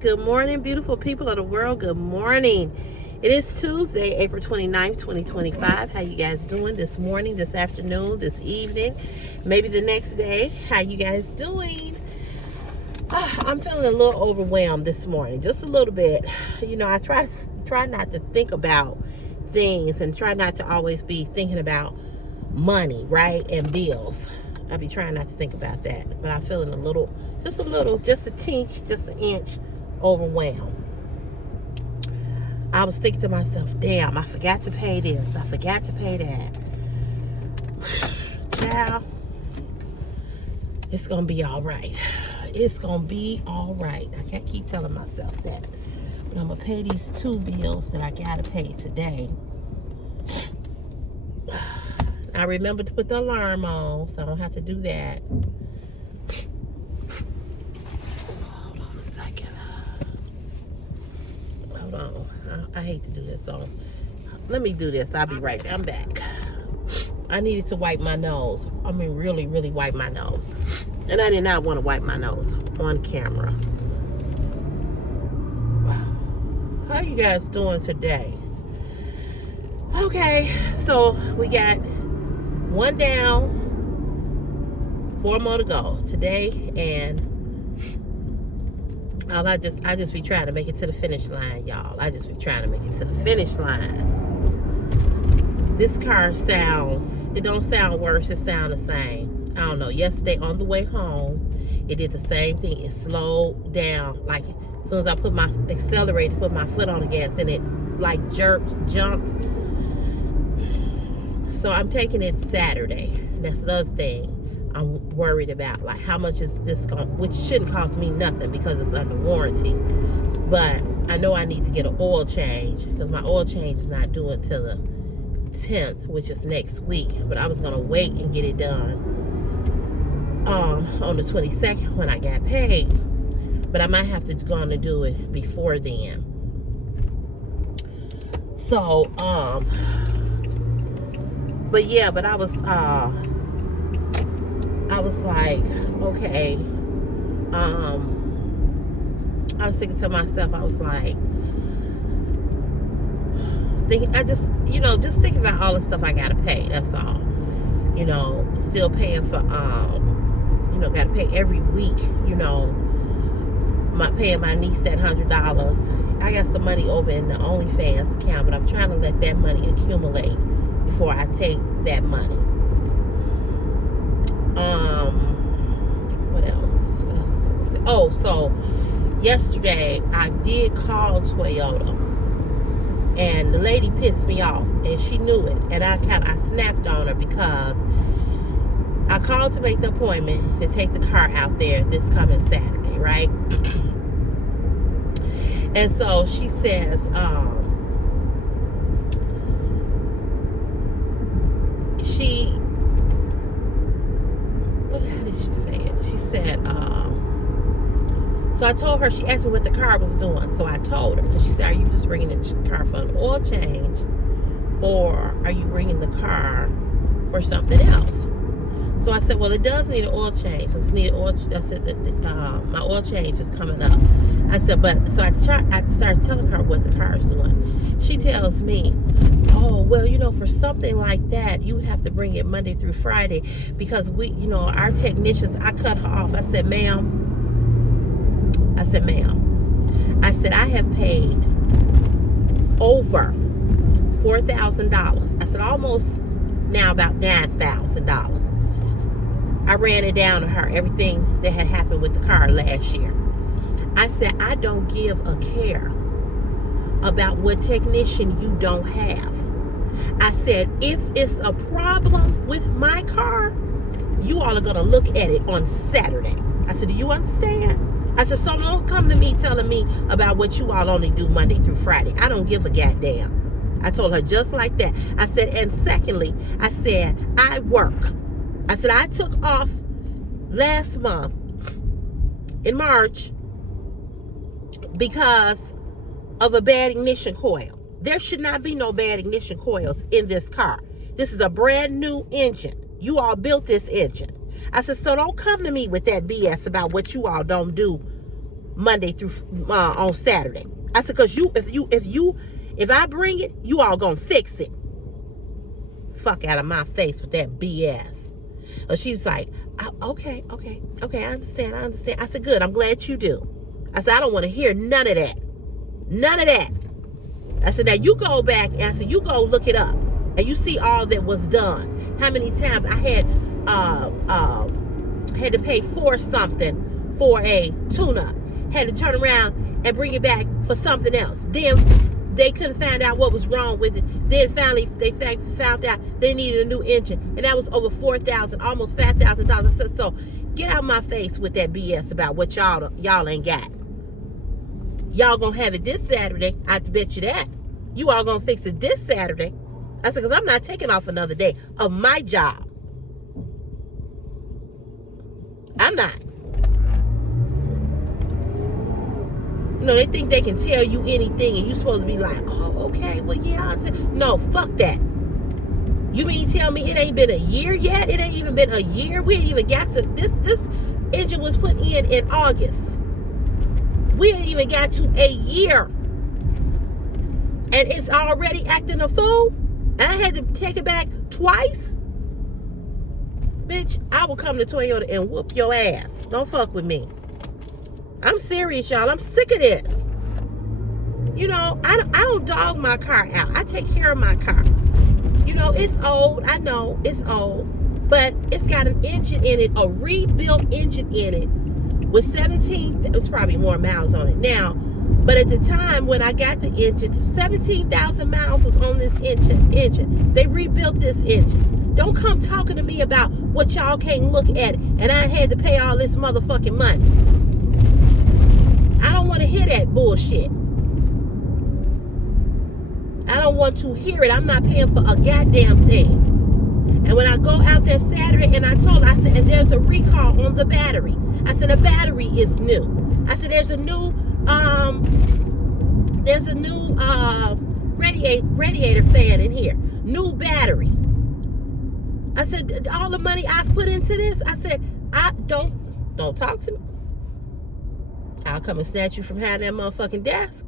Good morning, beautiful people of the world. Good morning. It is Tuesday, April 29th, 2025. How you guys doing this morning, this afternoon, this evening, maybe the next day? How you guys doing? I'm feeling a little overwhelmed this morning, just a little bit. I try not to think about things and try not to always be thinking about money, right? And bills. I be trying not to think about that, but I'm feeling just a tinge, just an inch overwhelmed. I was thinking to myself, damn, I forgot to pay this. I forgot to pay that. Child, it's going to be all right. It's going to be all right. I can't keep telling myself that. But I'm going to pay these two bills that I got to pay today. I remember to put the alarm on, so I don't have to do that. Hold on a second. Hold on. I hate to do this, so let me do this. I'll be right back. I'm back. I needed to wipe my nose. I mean, really, really wipe my nose. And I did not want to wipe my nose on camera. How you guys doing today? Okay, so we got one down, 4 more to go today, and I just be trying to make it to the finish line, y'all. I just be trying to make it to the finish line. This car it don't sound worse, it sound the same. I don't know, yesterday on the way home, it did the same thing. It slowed down, like as soon as I put my foot on the gas, and it like jumped. So I'm taking it Saturday. That's the other thing I'm worried about. Like, how much is this which shouldn't cost me nothing because it's under warranty. But I know I need to get an oil change because my oil change is not due until the 10th, which is next week. But I was going to wait and get it done on the 22nd when I got paid. But I might have to go on and do it before then. So, but yeah, but I was like, okay. I was thinking to myself, I was like, just thinking about all the stuff I gotta pay. That's all. Still paying for, gotta pay every week. Paying my niece that $100. I got some money over in the OnlyFans account, but I'm trying to let that money accumulate before I take that money. What else? Oh, so yesterday I did call Toyota, and the lady pissed me off, and she knew it, and I snapped on her because I called to make the appointment to take the car out there this coming Saturday, right? And so she says, how did she say it? She said, so I told her, she asked me what the car was doing. So I told her, because she said, are you just bringing the car for an oil change, or are you bringing the car for something else? So I said, well, it does need an oil change. I said that my oil change is coming up. I said, so I started telling her what the car is doing. She tells me, oh, well, for something like that, you would have to bring it Monday through Friday because our technicians, I cut her off. I said, ma'am, I said, I have paid over $4,000. I said, almost now about $9,000. I ran it down to her, everything that had happened with the car last year. I said, I don't give a care about what technician you don't have. I said, if it's a problem with my car, you all are going to look at it on Saturday. I said, do you understand? I said, so don't come to me telling me about what you all only do Monday through Friday. I don't give a goddamn. I told her just like that. I said, and secondly, I said, I work. I said, I took off last month in March because of a bad ignition coil. There should not be no bad ignition coils in this car. This is a brand new engine. You all built this engine. I said, so don't come to me with that BS about what you all don't do Monday through on Saturday. I said, cause if I bring it, you all gonna fix it. Fuck out of my face with that BS. And she was like, okay, I understand. I said, good, I'm glad you do. I said, I don't want to hear none of that. None of that. I said, now you go back and I said, you go look it up and you see all that was done. How many times I had to pay for something for a tune-up. Had to turn around and bring it back for something else. Then they couldn't find out what was wrong with it. Then finally they found out they needed a new engine. And that was over $4,000, almost $5,000. I said, so get out my face with that BS about what y'all ain't got. Y'all gonna have it this Saturday. I bet you that. You all gonna fix it this Saturday. I said, because I'm not taking off another day of my job. I'm not. You know, they think they can tell you anything and you're supposed to be like, oh, okay, well, yeah. No, fuck that. You mean tell me it ain't been a year yet? It ain't even been a year? We ain't even got to, this engine was put in August. We ain't even got to a year. And it's already acting a fool? And I had to take it back twice? Bitch, I will come to Toyota and whoop your ass. Don't fuck with me. I'm serious, y'all. I'm sick of this. You know, I don't dog my car out. I take care of my car. You know, it's old. I know it's old. But it's got an engine in it, a rebuilt engine in it with 17, it's probably more miles on it now. But at the time when I got the engine, 17,000 miles was on this engine. They rebuilt this engine. Don't come talking to me about what y'all can't look at and I had to pay all this motherfucking money. I don't want to hear that bullshit. I don't want to hear it. I'm not paying for a goddamn thing. And when I go out there Saturday and I told her, I said, and there's a recall on the battery. I said, the battery is new. I said, there's a new radiator fan in here. New battery. I said, all the money I've put into this, I said, don't talk to me. I'll come and snatch you from behind that motherfucking desk.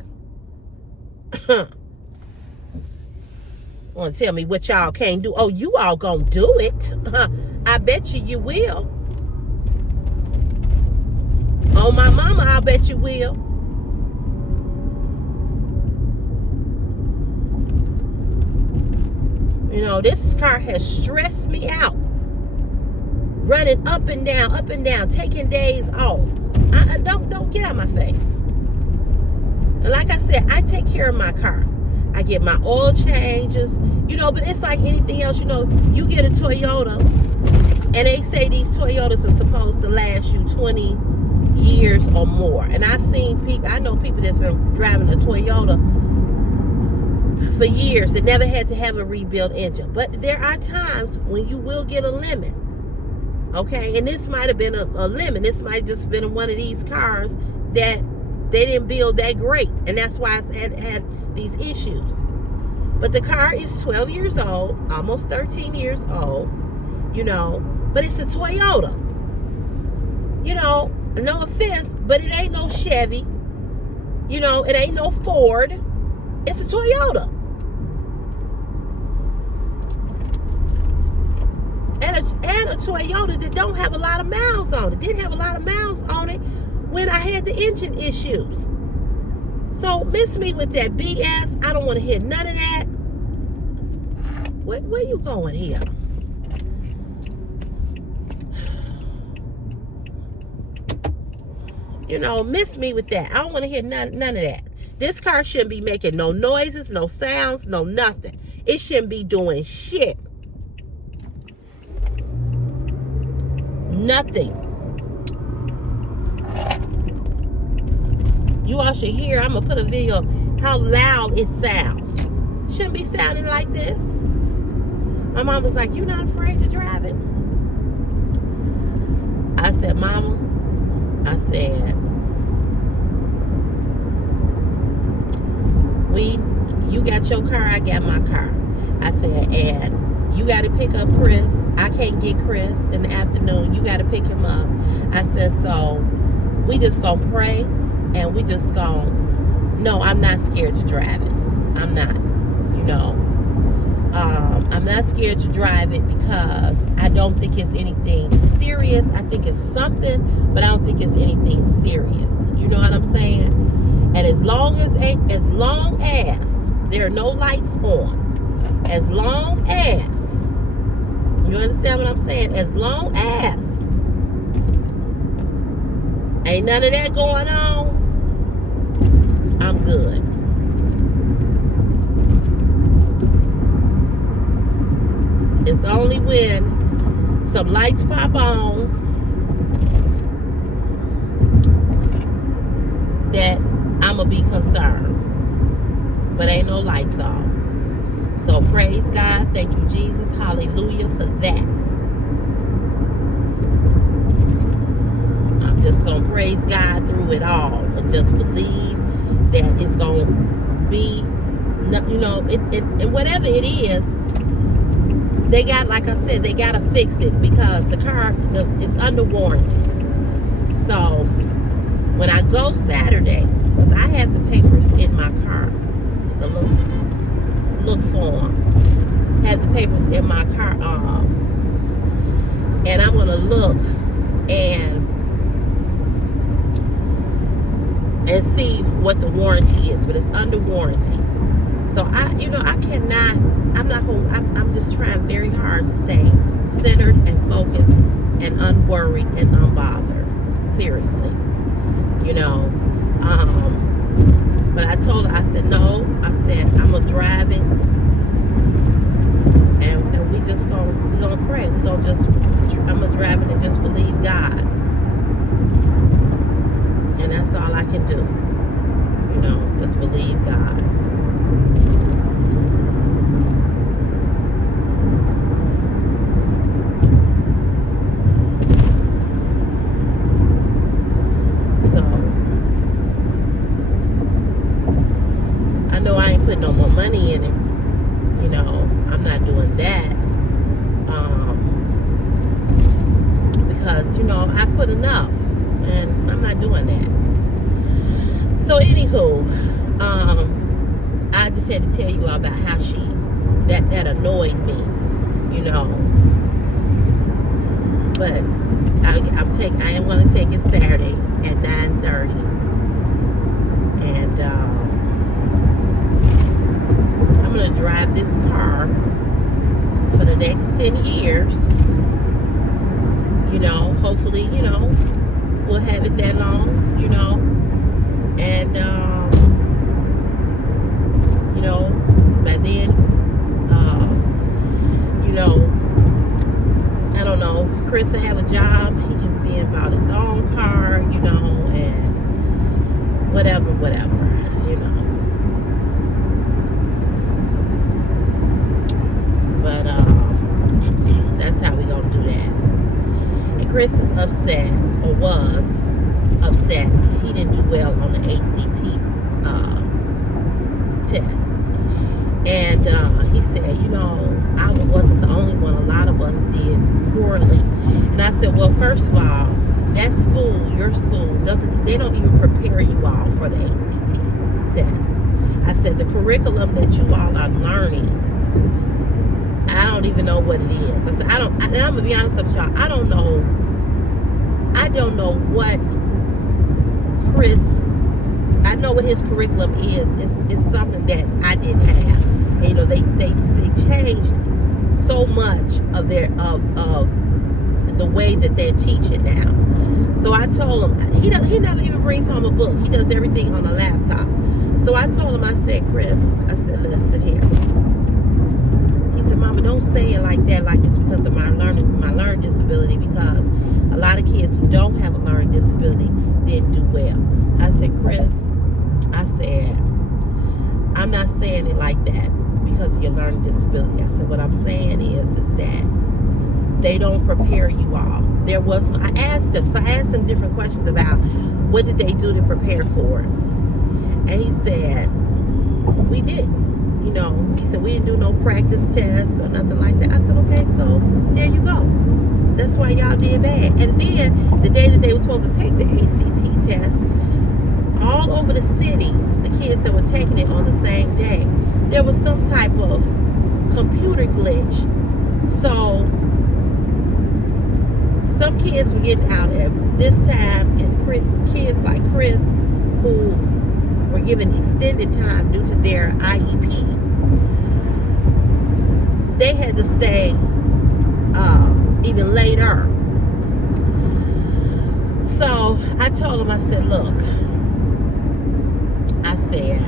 Want to tell me what y'all can't do? Oh, you all gonna do it. I bet you will. Oh, my mama, I bet you will. You know, this car has stressed me out. Running up and down, taking days off. Don't get out my face. And like I said, I take care of my car. I get my oil changes, you know, but it's like anything else, you know, you get a Toyota and they say these Toyotas are supposed to last you 20 years or more. And I've seen people, I know people that's been driving a Toyota for years that never had to have a rebuilt engine. But there are times when you will get a lemon. Okay, and this might have been a lemon. This might have just been one of these cars that they didn't build that great. And that's why it's had these issues. But the car is 12 years old, almost 13 years old, you know, but it's a Toyota. You know, no offense, but it ain't no Chevy. You know, it ain't no Ford. It's a Toyota. And a Toyota that don't have a lot of miles on it. Didn't have a lot of miles on it when I had the engine issues. So miss me with that BS. I don't want to hear none of that. Where you going here? You know, miss me with that. I don't want to hear none of that. This car shouldn't be making no noises, no sounds, no nothing. It shouldn't be doing shit. Nothing. You all should hear. I'm going to put a video of how loud it sounds. Shouldn't be sounding like this. My mom was like, "You not afraid to drive it?" I said, "Mama," I said, you got your car, I got my car. I said, and you got to pick up Chris. I can't get Chris in the afternoon. You got to pick him up. I said, so we just going to pray and we just gone. No, I'm not scared to drive it. I'm not. You know, I'm not scared to drive it because I don't think it's anything serious. I think it's something, but I don't think it's anything serious. You know what I'm saying? And as long as there are no lights on, as long as, you understand what I'm saying? As long as ain't none of that going on, I'm good. It's only when some lights pop on that I'm going to be concerned. But ain't no lights on. So praise God. Thank you, Jesus. Hallelujah for that. I'm just going to praise God through it all and just believe that it's going to be, you know, and whatever it is, they got, like I said, they got to fix it because the car is under warranty. So when I go Saturday, because I have the papers in my car, the look form, have the papers in my car, and I'm gonna look and see what the warranty is, but it's under warranty. So I'm just trying very hard to stay centered and focused and unworried and unbothered. Seriously, you know. But I told her, I said, no. I said, I'm going to drive it. And we just going to pray. I'm going to drive it and just believe God. And that's all I can do. You know, just believe God. Put no more money in it. You know, I'm not doing that. Because, you know, I put enough and I'm not doing that. So anywho, I just had to tell you all about how that annoyed me, you know. But I am going to take it Saturday at 9:30. And I'm going to drive this car for the next 10 years. You know, hopefully, you know, we'll have it that long, you know. And, you know, by then, you know, I don't know, Chris will have a job. He can be about his own car, you know, and whatever, you know. But that's how we gonna do that. And Chris is upset, or was upset. He didn't do well on the ACT test. And he said, you know, I wasn't the only one. A lot of us did poorly. And I said, well, first of all, that school, your school, they don't even prepare you all for the ACT test. I said, the curriculum that you all are learning, I don't even know what it is. I said, and I'm gonna be honest with y'all, I don't know what Chris, I know what his curriculum is. It's something that I didn't have. And, you know, they changed so much of the way that they're teaching now. So I told him, he never even brings home a book. He does everything on a laptop. So I told him, I said, Chris, I said, listen here. He said, Mama, don't say it like that, like it's because of my learning disability, because a lot of kids who don't have a learning disability didn't do well. I said, Chris, I said, I'm not saying it like that because of your learning disability. I said, what I'm saying is that they don't prepare you all. I asked him different questions about what did they do to prepare for it. And he said, we didn't. You know, he said, we didn't do no practice test or nothing like that. I said, okay, so there you go. That's why y'all did bad. And then the day that they were supposed to take the ACT test, all over the city, the kids that were taking it on the same day, there was some type of computer glitch. So some kids were getting out at this time, and kids like Chris, who were given extended time due to their IEP, they had to stay even later. So I told him, I said, look, I said,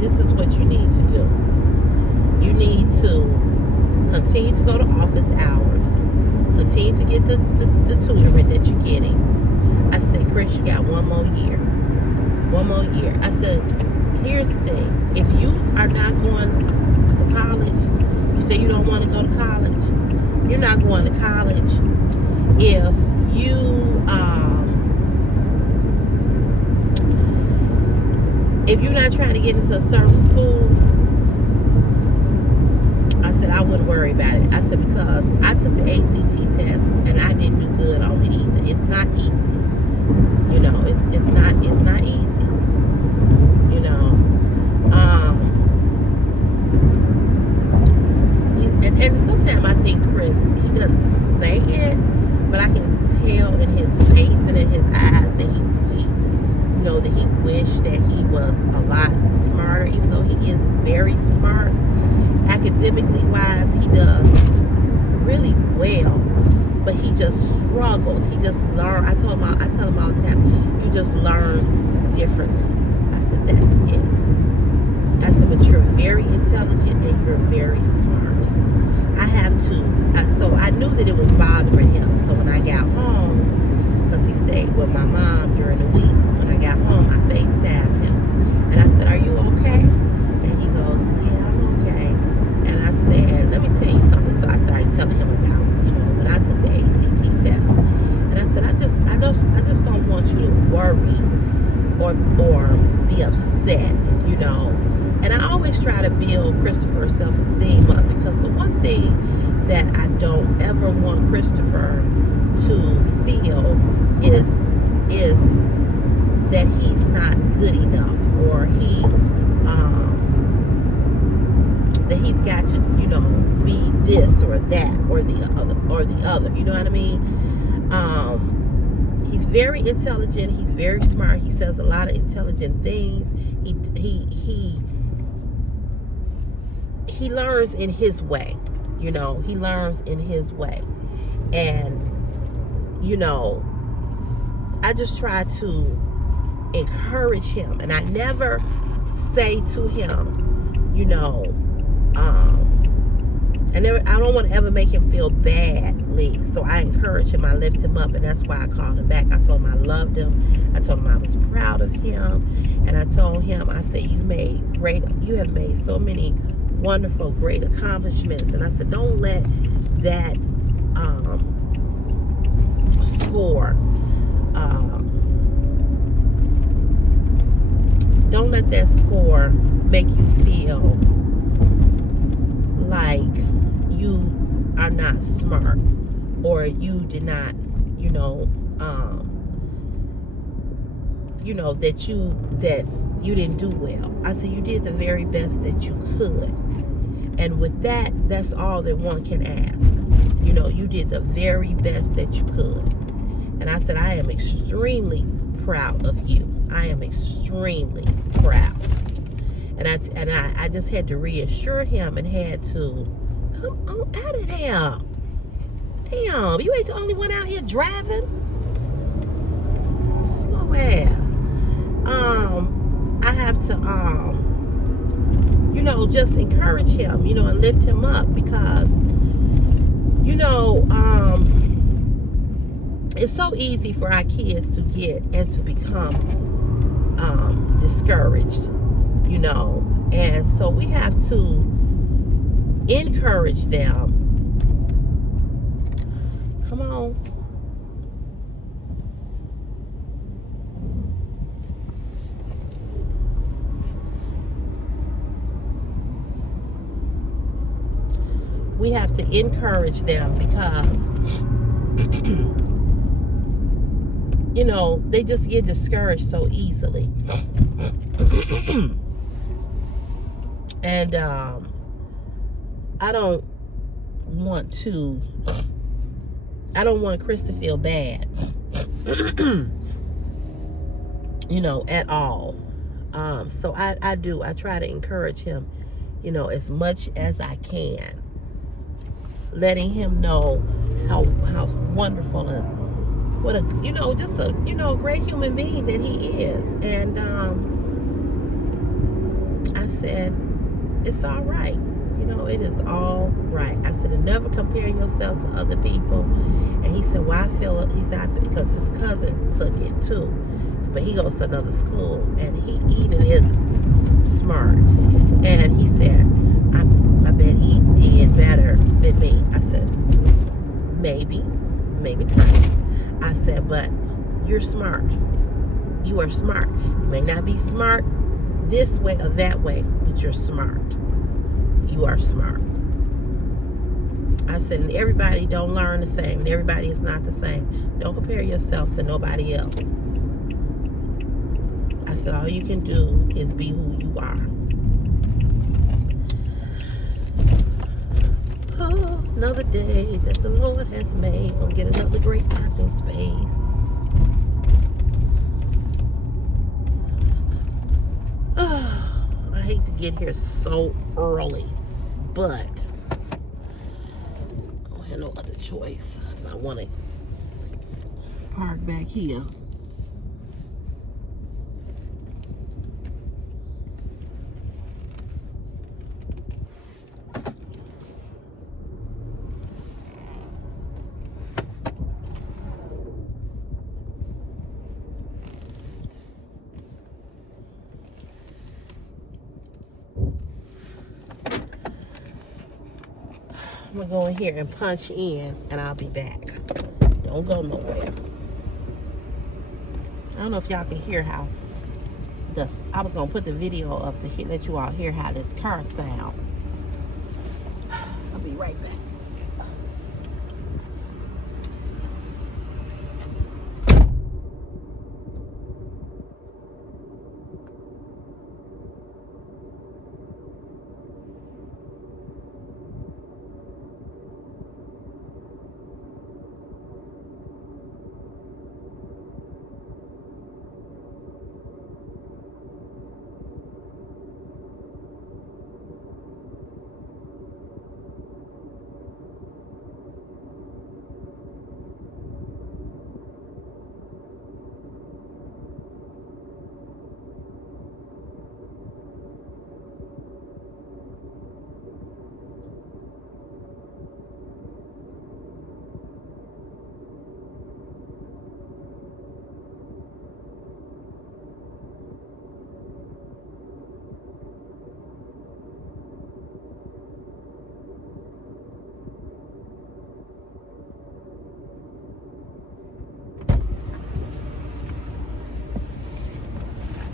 this is what you need to do. You need to continue to go to office hours, continue to get the tutoring that you're getting. I said, Chris, you got one more year. I said, here's the thing. If you are not going to college, you say you don't want to go to college, you're not going to college. If you're not trying to get into a certain school, I said, I wouldn't worry about it. I said, because I took the ACT test and I didn't do good on it either. It's not easy. You know, it's not easy. You know. And sometimes I think Chris, he doesn't say it, but I can tell in his face and in his eyes that he wished that he was a lot smarter, even though he is very smart. Academically wise, he does really well, but he just struggles. He just learns. I tell him all the time, you just learn differently. I said, that's it. I said, but you're very intelligent and you're very smart. I have to. So I knew that it was bothering him. So when I got home, because he stayed with my mom during the week, when I got home, I FaceTimed him. And I said, are you okay? And he goes, yeah, I'm okay. And I said, let me tell you something. So I started telling him about, when I took the ACT test. And I said, I just don't want you to worry or be upset, And I always try to build Christopher's self-esteem up, because the one thing that I don't ever want Christopher to feel is that he's not good enough, or that he's got to, be this or that or the other. You know what I mean? He's very intelligent. He's very smart. He says a lot of intelligent things. He learns in his way. He learns in his way. And, I just try to encourage him. And I never say to him, I don't want to ever make him feel badly. So I encourage him. I lift him up. And that's why I called him back. I told him I loved him. I told him I was proud of him. And I told him, I said, you have made so many wonderful, great accomplishments. And I said, don't let that score, don't let that score make you feel like you are not smart, or you did not, that you didn't do well. I said, you did the very best that you could. And with that, that's all that one can ask. You did the very best that you could. And I said, I am extremely proud of you. I am extremely proud. And I just had to reassure him, and had to come on out of there. Damn, you ain't the only one out here driving. Slow ass. I have to just encourage him, and lift him up, because it's so easy for our kids to get and to become discouraged, and so we have to encourage them. Come on. We have to encourage them, because they just get discouraged so easily. And I don't want Chris to feel bad, at all. So I try to encourage him, as much as I can, letting him know how wonderful and what a just a great human being that he is. And I said, it's all right. It is all right. I said, never compare yourself to other people. And he said, well, I feel it. He said, because his cousin took it too, but he goes to another school, and Eden is smart. And he said, I bet Eden did better than me. I said, maybe not. I said, but you're smart. You are smart. You may not be smart this way or that way, but you're smart. You are smart. I said, and everybody don't learn the same, and everybody is not the same. Don't compare yourself to nobody else. I said, all you can do is be who you are. Oh, another day that the Lord has made. Gonna get another great parking space. Oh, I hate to get here so early, but I don't have no other choice. I want to park back here. I'm gonna go in here and punch in, and I'll be back. Don't go nowhere. I don't know if y'all can hear how I was gonna put the video up to let you all hear how this car sounds. I'll be right back.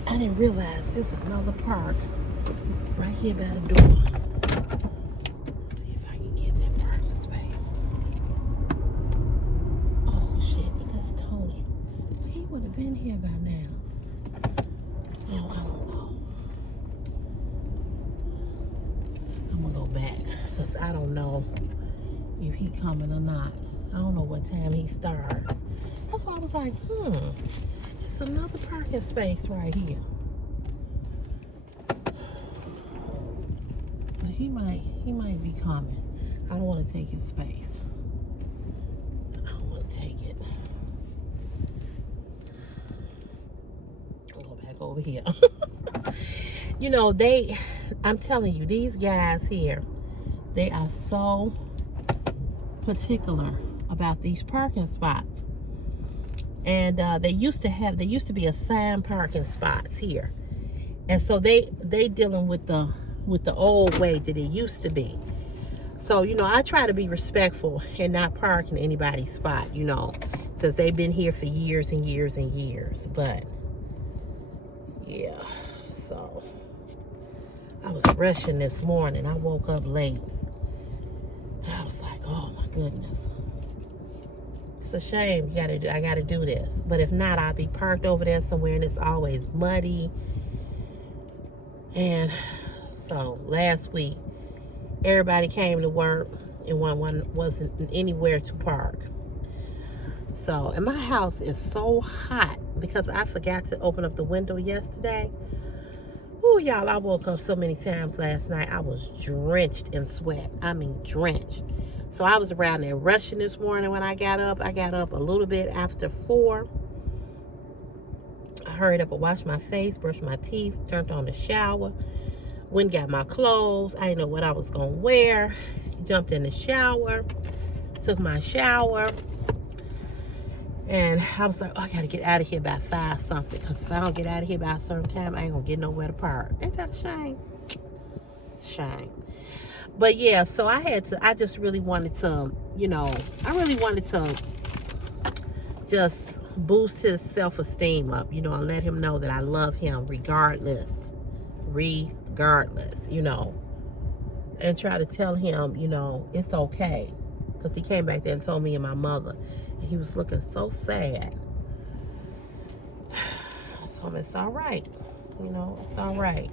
I didn't realize it's another park right here by the door. Let's see if I can get that parking space. Oh shit, but that's Tony. He would have been here by now. Oh, I don't know. I'm gonna go back because I don't know if he coming or not. I don't know what time he started. That's why I was like, it's another parking space right here. But he might be coming. I don't want to take his space. I don't want to take it. I'll go back over here. I'm telling you, these guys here, they are so particular about these parking spots. And they used to be assigned parking spots here, and so they dealing with the old way that it used to be. So I try to be respectful and not park in anybody's spot, since they've been here for years and years and years. But yeah, so I was rushing this morning. I woke up late. I was like, oh my goodness. a shame. I gotta do this. But if not, I'll be parked over there somewhere, and it's always muddy. And so last week, everybody came to work, and one wasn't anywhere to park. So, and my house is so hot because I forgot to open up the window yesterday. Oh, y'all, I woke up so many times last night. I was drenched in sweat. I mean, drenched. So I was around there rushing this morning when I got up. I got up a little bit after 4. I hurried up and washed my face, brushed my teeth, turned on the shower, went and got my clothes. I didn't know what I was going to wear. Jumped in the shower, took my shower. And I was like, oh, I got to get out of here by 5 something. Because if I don't get out of here by a certain time, I ain't going to get nowhere to park. Ain't that a shame? Shame. But yeah, so I just really wanted to, I really wanted to just boost his self-esteem up, and let him know that I love him regardless, and try to tell him, it's okay. Because he came back there and told me and my mother, and he was looking so sad. I told him it's all right. It's all right.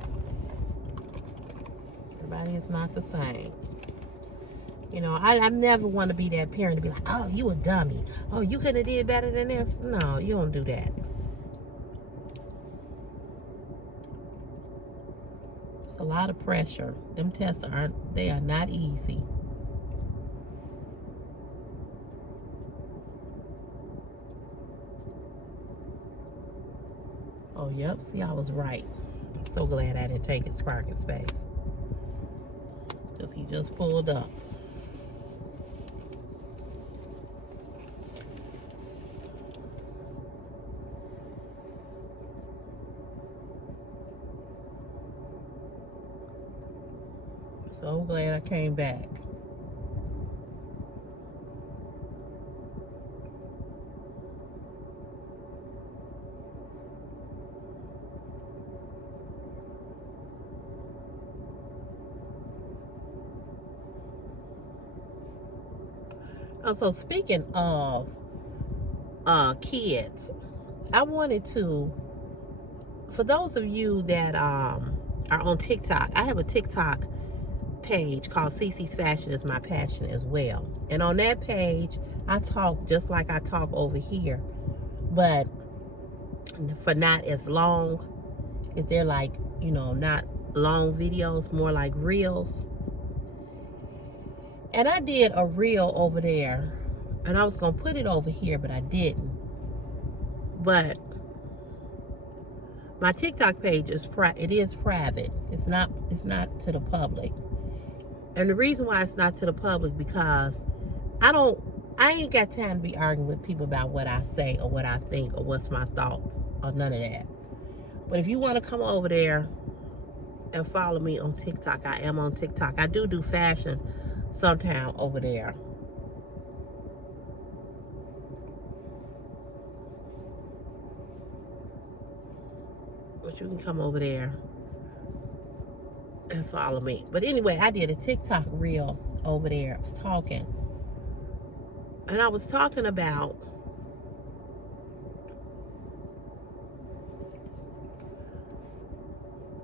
Everybody is not the same. I never want to be that parent to be like, oh, you a dummy. Oh, you couldn't have did better than this. No, you don't do that. It's a lot of pressure. Them tests are not easy. Oh, yep. See, I was right. I'm so glad I didn't take his parking space. He just pulled up. So glad I came back. So speaking of kids, I wanted to, for those of you that are on TikTok, I have a TikTok page called CC's Fashion is My Passion as well. And on that page, I talk just like I talk over here, but for not as long. If they're like, not long videos, more like reels. And I did a reel over there, and I was going to put it over here, but I didn't. But my TikTok page is private. It's not to the public. And the reason why it's not to the public, because I ain't got time to be arguing with people about what I say or what I think or what's my thoughts or none of that. But if you want to come over there and follow me on TikTok, I am on TikTok. I do fashion sometime over there. But you can come over there and follow me. But anyway, I did a TikTok reel over there. I was talking. And I was talking about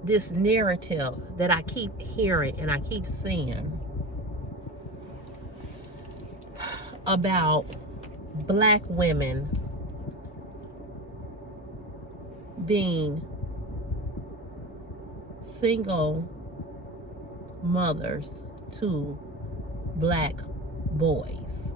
this narrative that I keep hearing and I keep seeing about black women being single mothers to black boys.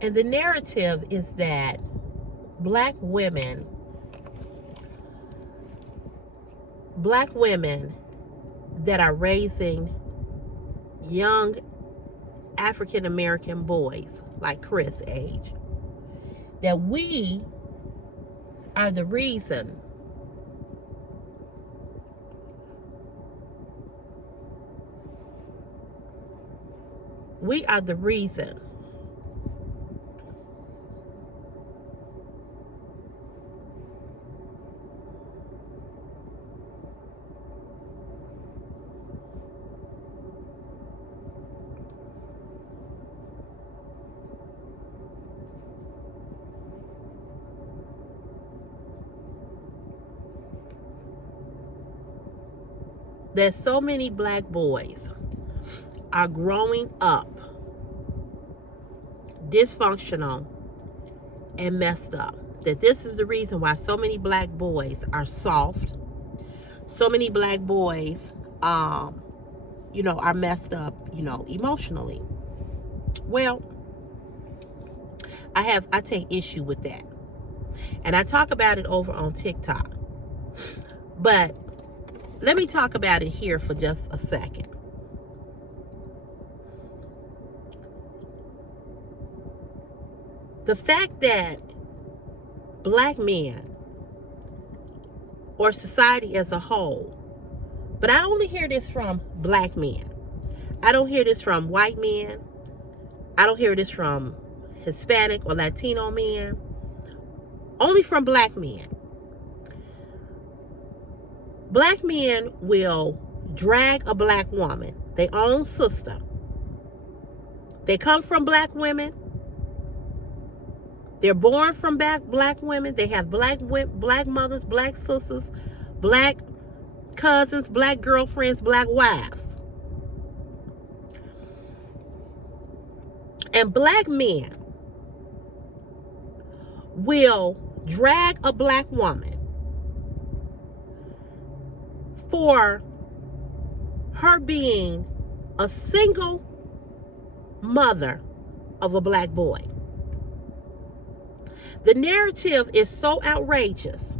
And the narrative is that black women that are raising young African American boys like Chris' age, that we are the reason that so many black boys are growing up dysfunctional and messed up. That this is the reason why so many black boys are soft. So many black boys, are messed up, emotionally. Well, I take issue with that. And I talk about it over on TikTok. But let me talk about it here for just a second. The fact that black men or society as a whole, but I only hear this from black men. I don't hear this from white men. I don't hear this from Hispanic or Latino men. Only from black men. Black men will drag a black woman, their own sister. They come from black women. They're born from black women. They have black mothers, black sisters, black cousins, black girlfriends, black wives. And black men will drag a black woman for her being a single mother of a black boy. The narrative is so outrageous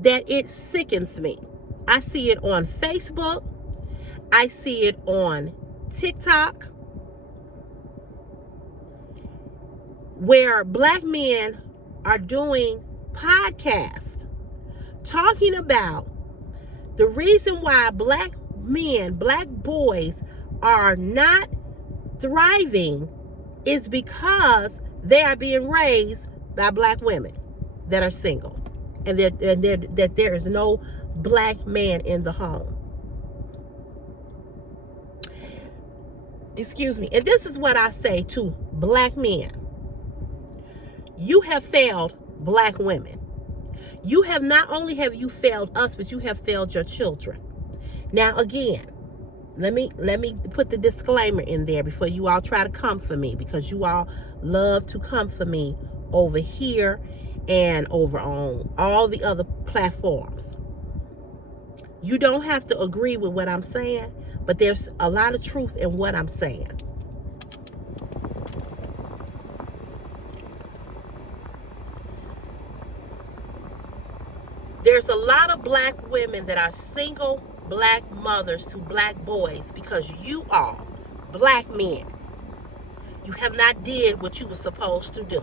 that it sickens me. I see it on Facebook. I see it on TikTok, where black men are doing podcasts talking about the reason why black men, black boys are not thriving is because they are being raised by black women that are single, and that there is no black man in the home. Excuse me. And this is what I say to black men. You have failed black women. You have not only have you failed us, but you have failed your children. Now again, let me put the disclaimer in there before you all try to come for me, because you all love to come for me over here and over on all the other platforms. You don't have to agree with what I'm saying, but there's a lot of truth in what I'm saying. There's a lot of black women that are single black mothers to black boys because you are black men. You have not did what you were supposed to do.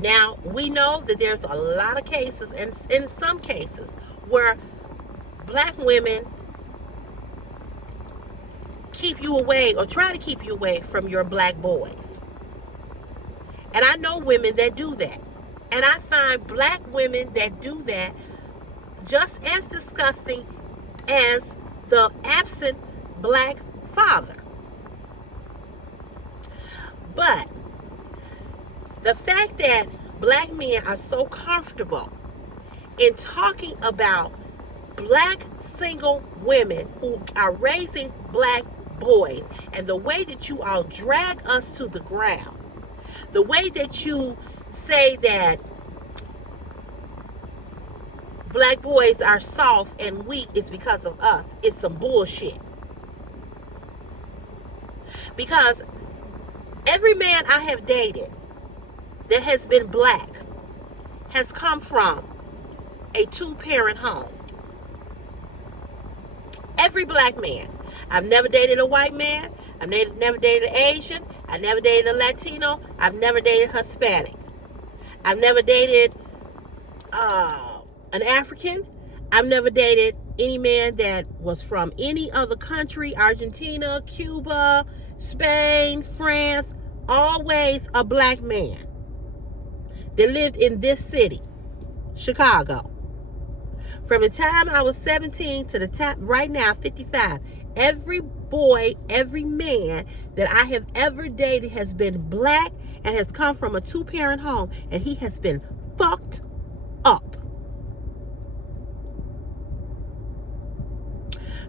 Now, we know that there's a lot of cases, and in some cases, where black women keep you away or try to keep you away from your black boys. And I know women that do that. And I find black women that do that just as disgusting as the absent black father. But the fact that black men are so comfortable in talking about black single women who are raising black boys, and the way that you all drag us to the ground, the way that you say that black boys are soft and weak is because of us, it's some bullshit. Because every man I have dated that has been black has come from a two-parent home. Every black man. I've never dated a white man. I've never dated an Asian. I've never dated a Latino. I've never dated Hispanic. I've never dated an African. I've never dated any man that was from any other country, Argentina, Cuba, Spain, France. Always a black man that lived in this city, Chicago. From the time I was 17 to the time right now, 55, every boy, every man that I have ever dated has been black and has come from a two-parent home, and he has been fucked up.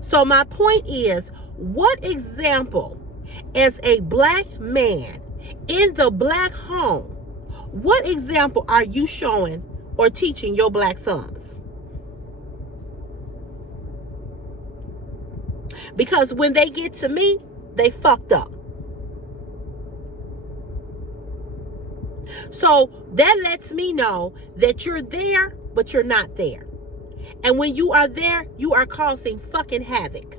So my point is, what example as a black man in the black home, what example are you showing or teaching your black sons? Because when they get to me, they fucked up. So that lets me know that you're there, but you're not there. And when you are there, you are causing fucking havoc.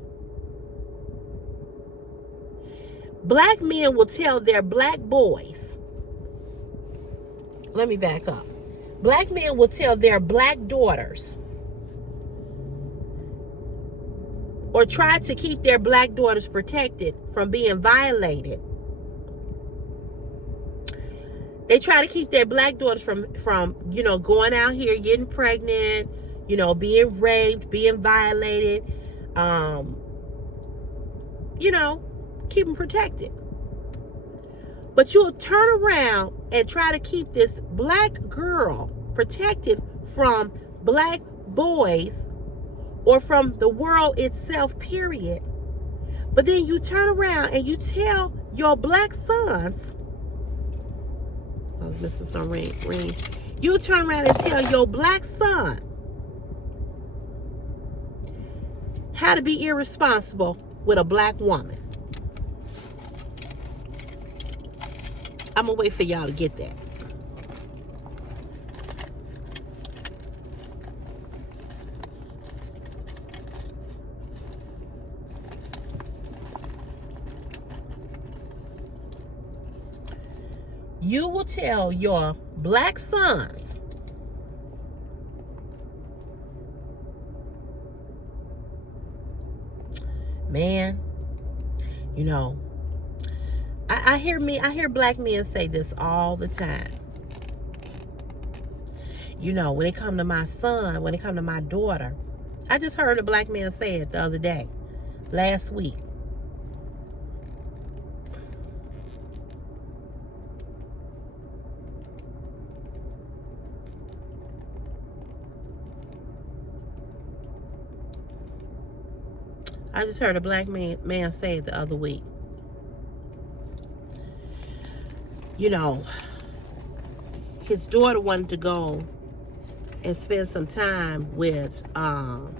Black men will tell their black boys, let me back up. Black men will tell their black daughters, or try to keep their black daughters protected from being violated. They try to keep their black daughters from going out here, getting pregnant, being raped, being violated, keep them protected. But you'll turn around and try to keep this black girl protected from black boys or from the world itself, period. But then you turn around and you tell your black sons, I was missing some ring. You turn around and tell your black son how to be irresponsible with a black woman. I'm gonna wait for y'all to get that. You will tell your black sons man, I hear black men say this all the time. When it come to my son, when it come to my daughter, I just heard a black man say it the other day, last week. I just heard a black man say it the other week. His daughter wanted to go and spend some time with hold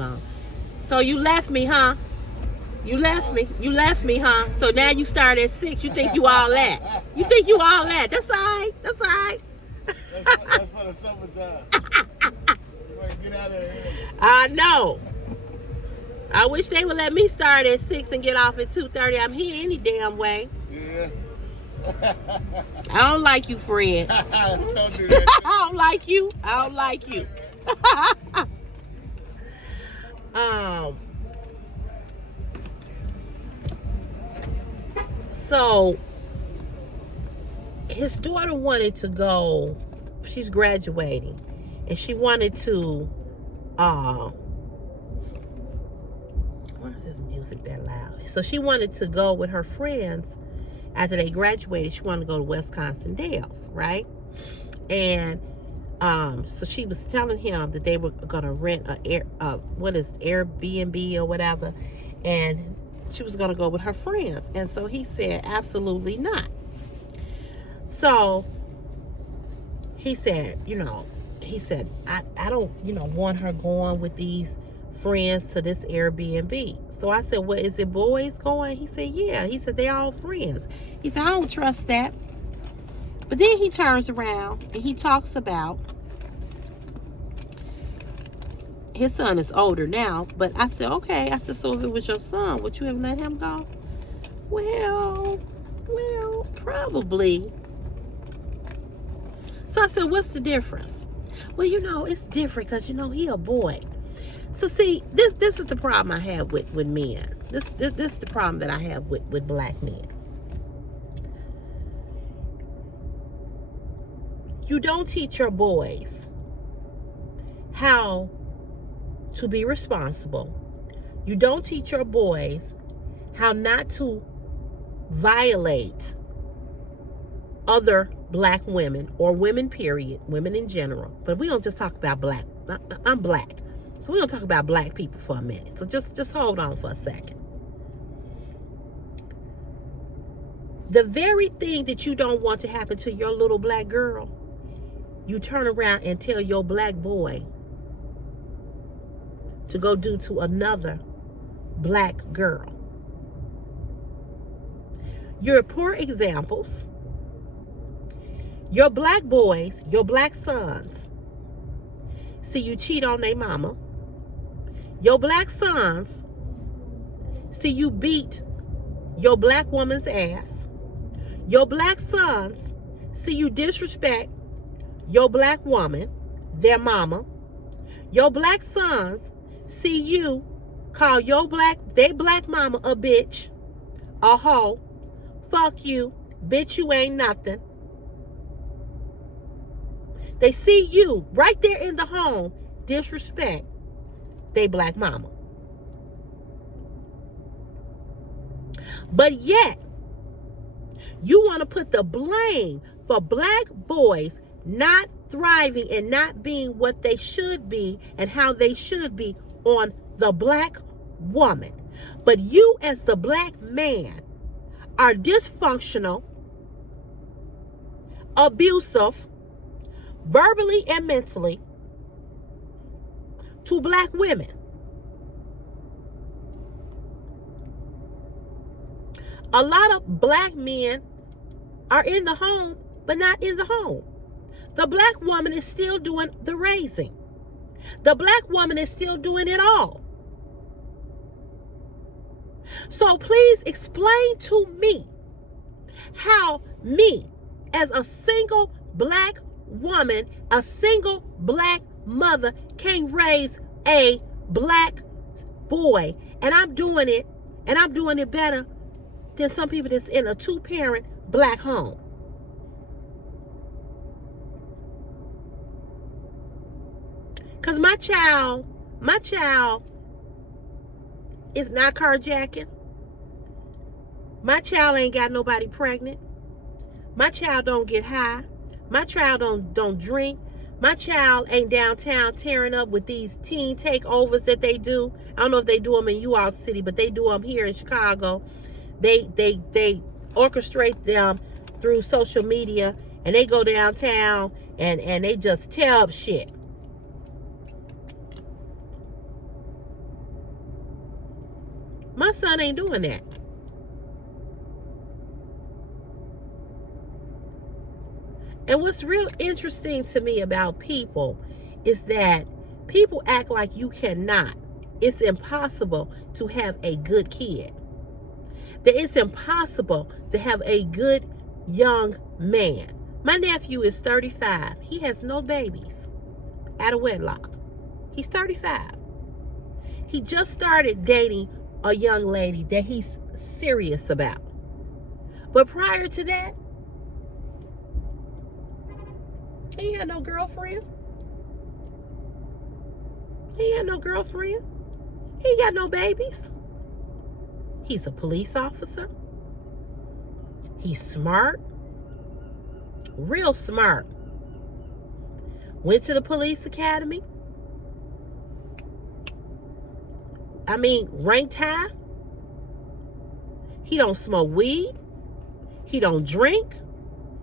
on. So you left me, huh? You left me, huh? So now you start at 6. You think you all that. You think you all that. That's all right. That's all right. That's for the summertime. You want to get out of here. I know. I wish they would let me start at 6 and get off at 2:30. I'm here any damn way. Yeah. I don't like you, Fred. Don't do that. I don't like you. I don't like you. So his daughter wanted to go, she's graduating, and she wanted to why is this music that loud? So she wanted to go with her friends after they graduated. She wanted to go to Wisconsin Dells, right? And so she was telling him that they were gonna rent Airbnb or whatever, and she was gonna go with her friends. And so he said, absolutely not. So he said, I don't, want her going with these friends to this Airbnb. So I said, well, is it boys going? He said, yeah. He said, they're all friends. He said, I don't trust that. But then he turns around and he talks about his son is older now. But I said, okay. I said, so if it was your son, would you have let him go? Well, probably. So I said, what's the difference? Well, it's different because, he a boy. So see, this is the problem I have with men. This is the problem that I have with black men. You don't teach your boys how to be responsible. You don't teach your boys how not to violate other black women or women, period, women in general. But we don't just talk about black. I'm black. So we don't talk about black people for a minute. So just hold on for a second. The very thing that you don't want to happen to your little black girl, you turn around and tell your black boy to go do to another black girl. Your poor examples. Your black boys, your black sons, see you cheat on their mama. Your black sons see you beat your black woman's ass. Your black sons see you disrespect your black woman, their mama. Your black sons see you call they black mama a bitch, a hoe. Fuck you, bitch, you ain't nothing. They see you right there in the home disrespect they black mama. But yet, you want to put the blame for black boys not thriving and not being what they should be and how they should be on the black woman. But you as the black man are dysfunctional, abusive, verbally and mentally, to black women. A lot of black men are in the home, but not in the home. The black woman is still doing the raising. The black woman is still doing it all. So please explain to me how me, as a single black woman, a single black mother, can raise a black boy, and I'm doing it better than some people that's in a 2-parent black home. Because my child is not carjacking. My child ain't got nobody pregnant. My child don't get high. My child don't drink. My child ain't downtown tearing up with these teen takeovers that they do. I don't know if they do them in you-all city, but they do them here in Chicago. They orchestrate them through social media, and they go downtown and they just tear up shit. My son ain't doing that. And what's real interesting to me about people is that people act like you cannot. It's impossible to have a good kid. That it's impossible to have a good young man. My nephew is 35. He has no babies out of wedlock. He's 35. He just started dating a young lady that he's serious about. But prior to that, he ain't had no girlfriend. He ain't had no girlfriend. He ain't got no babies. He's a police officer. He's smart. Real smart. Went to the police academy. Ranked high. He don't smoke weed. He don't drink.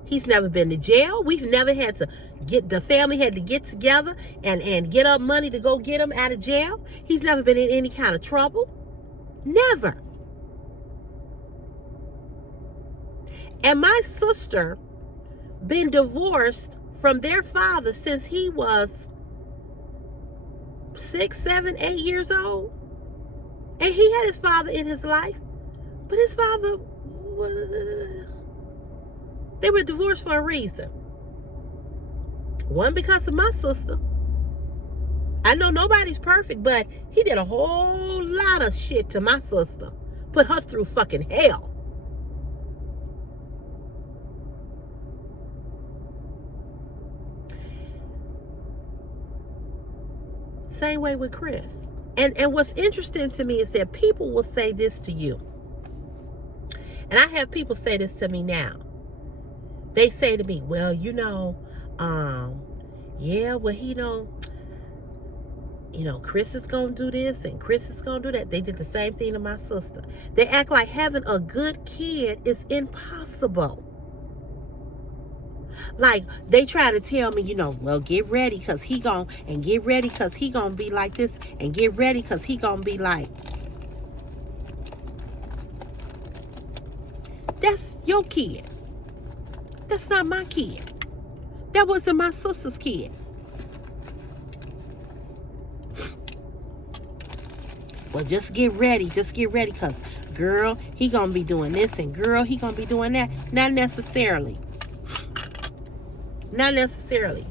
He's never been to jail. We've never had to the family had to get together and get up money to go get him out of jail. He's never been in any kind of trouble. Never. And my sister been divorced from their father since he was 6, 7, 8 years old. And he had his father in his life. But his father they were divorced for a reason. One, because of my sister. I know nobody's perfect, but he did a whole lot of shit to my sister. Put her through fucking hell. Same way with Chris. And what's interesting to me is that people will say this to you. And I have people say this to me now. They say to me, well, yeah, well, Chris is going to do this and Chris is going to do that. They did the same thing to my sister. They act like having a good kid is impossible. Like, they try to tell me, well, get ready because he gon' and get ready because he gonna be like this and get ready because he gonna be like. That's your kid. That's not my kid. That wasn't my sister's kid. Well, just get ready because, girl, he gonna be doing this and girl, he gonna be doing that. Not necessarily. Not necessarily.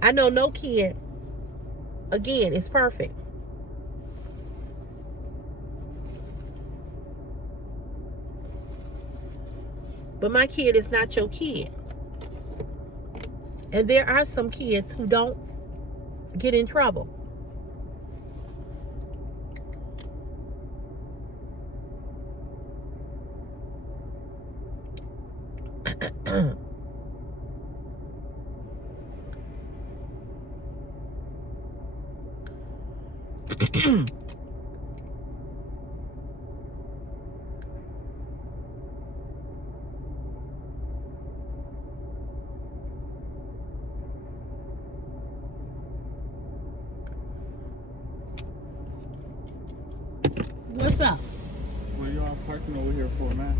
I know no kid, again, is perfect. But my kid is not your kid. And there are some kids who don't get in trouble. What's up? What are y'all parking over here for, man?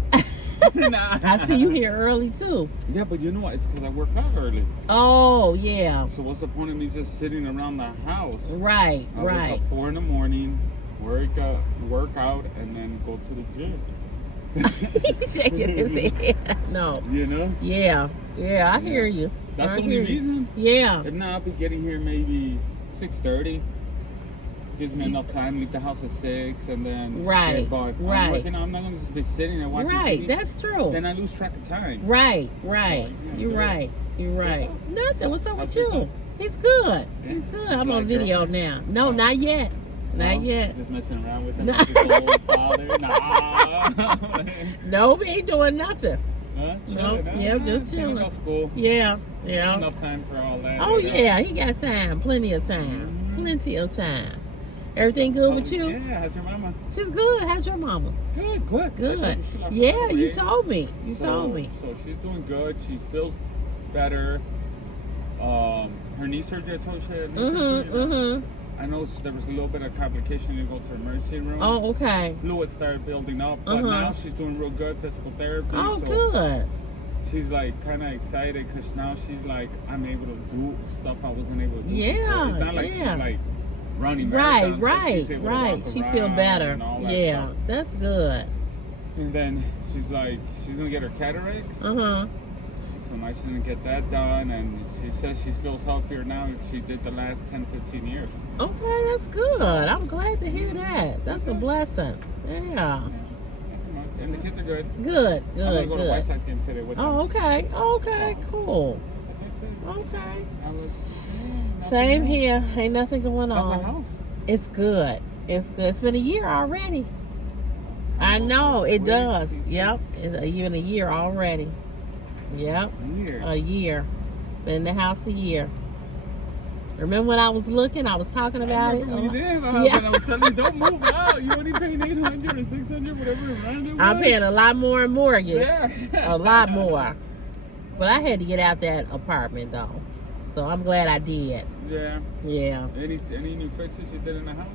Nah. I see you here early too. Yeah, but you know what? It's because I work out early. Oh, yeah. So what's the point of me just sitting around the house? Right, I wake up 4 in the morning, work out, and then go to the gym. He's shaking his head. No. You know? Yeah. Yeah, I hear you. That's the only reason. Yeah. If not, I'll be getting here maybe 6:30. Gives me enough time to leave the house at 6 and then right, but right. I'm not gonna just be sitting and watching right, TV. That's true. Then I lose track of time. Right. You're right. Nothing. What's up with you? He's good. Yeah. He's good. I'm on video now. No, not yet. Not yet. Just messing around with him. His old father. Nah. No, we ain't doing nothing. Chilling, no, yeah, just chilling. About school. Yeah. There's enough time for all that. Oh yeah, he got time. Plenty of time. Mm-hmm. Plenty of time. Everything good with you? Yeah, how's your mama? She's good. How's your mama? Good. Yeah, you told me. So she's doing good. She feels better. Her knee surgery, I told you. I know there was a little bit of complication to go to the emergency room. Oh, okay. Fluid started building up, but now she's doing real good physical therapy. Oh, so good. She's like kind of excited because now she's like, I'm able to do stuff I wasn't able to do. Yeah, before. It's not like she's like running right. She feel better. Yeah, stuff. That's good. And then she's like, she's gonna get her cataracts. So now she's gonna get that done, and she says she feels healthier now than she did the last 10-15 years. Okay, that's good. I'm glad to hear that. That's a blessing. Yeah. And the kids are good. Good. I'm gonna go to White Sox game today with them. Oh, okay. Cool. That's it. Okay. Same here. Ain't nothing going on. How's the house? It's good. It's been a year already. I know it does. Yep. It's been a year already. Yep. A year. Been in the house a year. Remember when I was looking? I was talking about it. You did. I was telling you, don't move out. You only paying $800 or $600, whatever around it was. I'm paying a lot more in mortgage. Yeah. A lot more. But I had to get out that apartment though, so I'm glad I did. Yeah. Any new fixes you did in the house?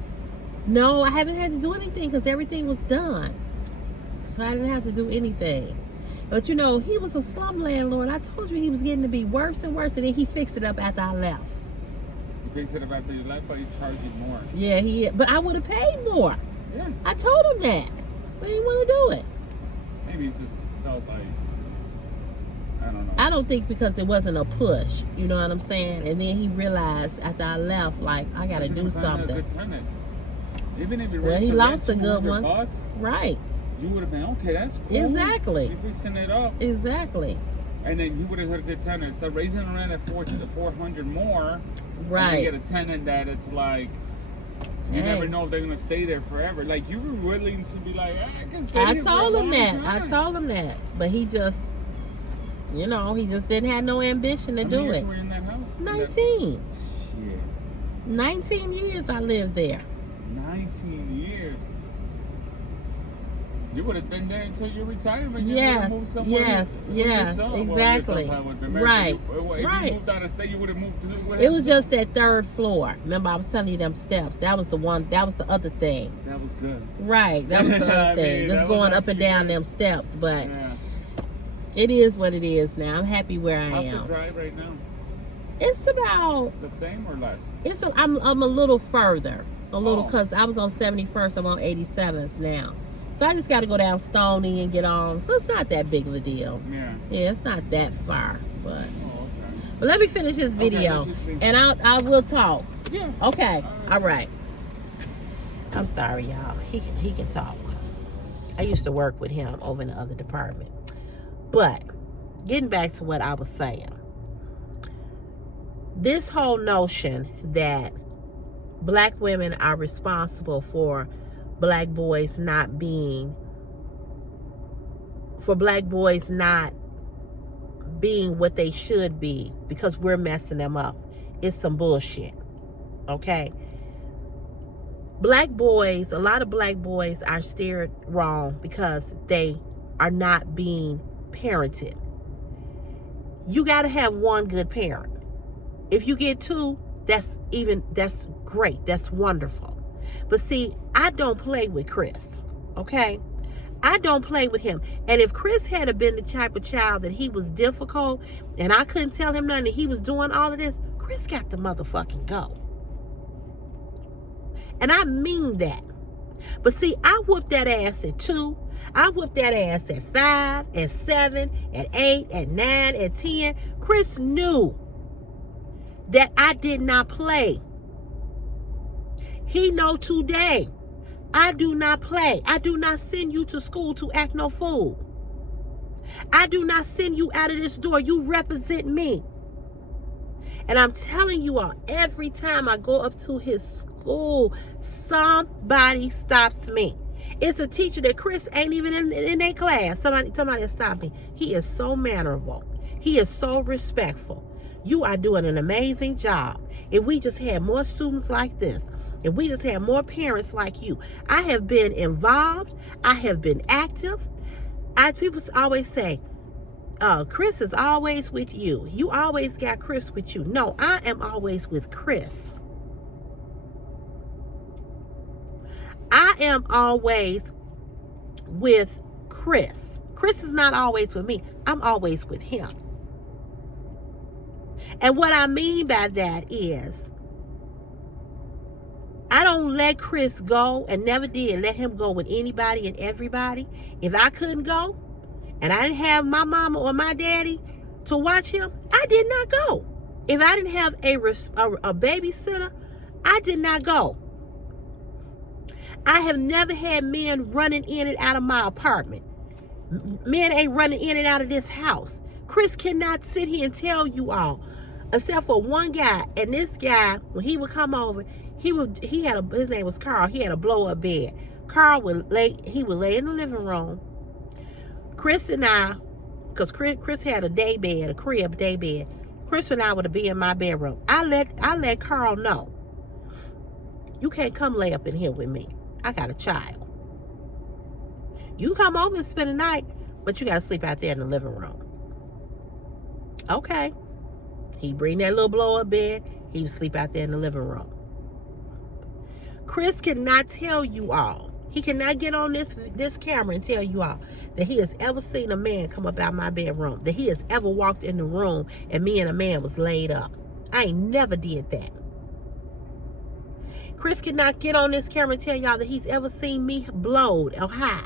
No, I haven't had to do anything because everything was done. So I didn't have to do anything. But he was a slum landlord. I told you he was getting to be worse and worse, and then he fixed it up after I left. He fixed it up after you left, but he's charging more. Yeah, but I would have paid more. Yeah. I told him that. But he didn't want to do it. Maybe he just felt like, I don't know. I don't think because it wasn't a push, you know what I'm saying? And then he realized after I left, like, I got to do something. A good tenant. Even if he lost a good one. Bucks, right. You would have been, okay, that's cool. Exactly. You're fixing it up. Exactly. And then you would have had a good tenant. Instead of raising the rent at $400 more, right. and you get a tenant that it's like You never know if they're gonna stay there forever. Like you were willing to be like, I can stay I here told for a him long that. time. I told him that. But he just, he just didn't have no ambition to How many do years it. were you in that house? 19. Shit. 19 years I lived there. 19 years. You would have been there until your retirement. You Yes, moved somewhere yes, with yes, yourself. Well, exactly. your son probably would have been married, Right, but if right. you moved out of state, you would have moved to It was just that third floor. Remember, I was telling you them steps. That was the one. That was the other thing. That was good. Right. That was the other I thing. mean, Just that going was up and actually down good. them steps. But Yeah. it is what it is now. I'm happy where I How's the am. drive right now? It's about. The same or less? I'm a little further. A little Oh. because I was on 71st. I'm on 87th now. So I just got to go down Stony and get on. So it's not that big of a deal. Yeah. Yeah, it's not that far. But Oh, okay. let me finish this video, Okay, and I will talk. Yeah. Okay. All right. I'm sorry, y'all. He can talk. I used to work with him over in the other department. But getting back to what I was saying, this whole notion that black women are responsible for black boys not being what they should be because we're messing them up, it's some bullshit. Okay? A lot of black boys are steered wrong because they are not being parented. You got to have one good parent. If you get two, that's great. That's wonderful. But see, I don't play with Chris. Okay? I don't play with him. And if Chris had been the type of child that he was difficult and I couldn't tell him nothing, he was doing all of this, Chris got to motherfucking go. And I mean that. But see, I whooped that ass at 2. I whooped that ass at 5, at 7, at 8, at 9, at 10. Chris knew that I did not play. He know today. I do not play. I do not send you to school to act no fool. I do not send you out of this door. You represent me. And I'm telling you all, every time I go up to his school, somebody stops me. It's a teacher that Chris ain't even in their class. Somebody stopped me. He is so mannerable. He is so respectful. You are doing an amazing job. If we just had more students like this, if we just had more parents like you. I have been involved. I have been active. People always say, Chris is always with you. You always got Chris with you. No, I am always with Chris. I am always with Chris. Chris is not always with me. I'm always with him. And what I mean by that is, I don't let Chris go, and never did let him go with anybody and everybody. If I couldn't go, and I didn't have my mama or my daddy to watch him, I did not go. If I didn't have a babysitter, I did not go. I have never had men running in and out of my apartment. Men ain't running in and out of this house. Chris cannot sit here and tell you all, except for one guy. And this guy, when he would come over, his name was Carl. He had a blow-up bed. Carl would lay in the living room. Chris and I, because Chris had a crib day bed. Chris and I would be in my bedroom. I let Carl know, you can't come lay up in here with me. I got a child. You come over and spend the night, but you got to sleep out there in the living room. Okay. He'd bring that little blow-up bed. He would sleep out there in the living room. Chris cannot tell you all. He cannot get on this camera and tell you all that he has ever seen a man come up out my bedroom, that he has ever walked in the room and me and a man was laid up. I ain't never did that. Chris cannot get on this camera and tell y'all that he's ever seen me blowed or high.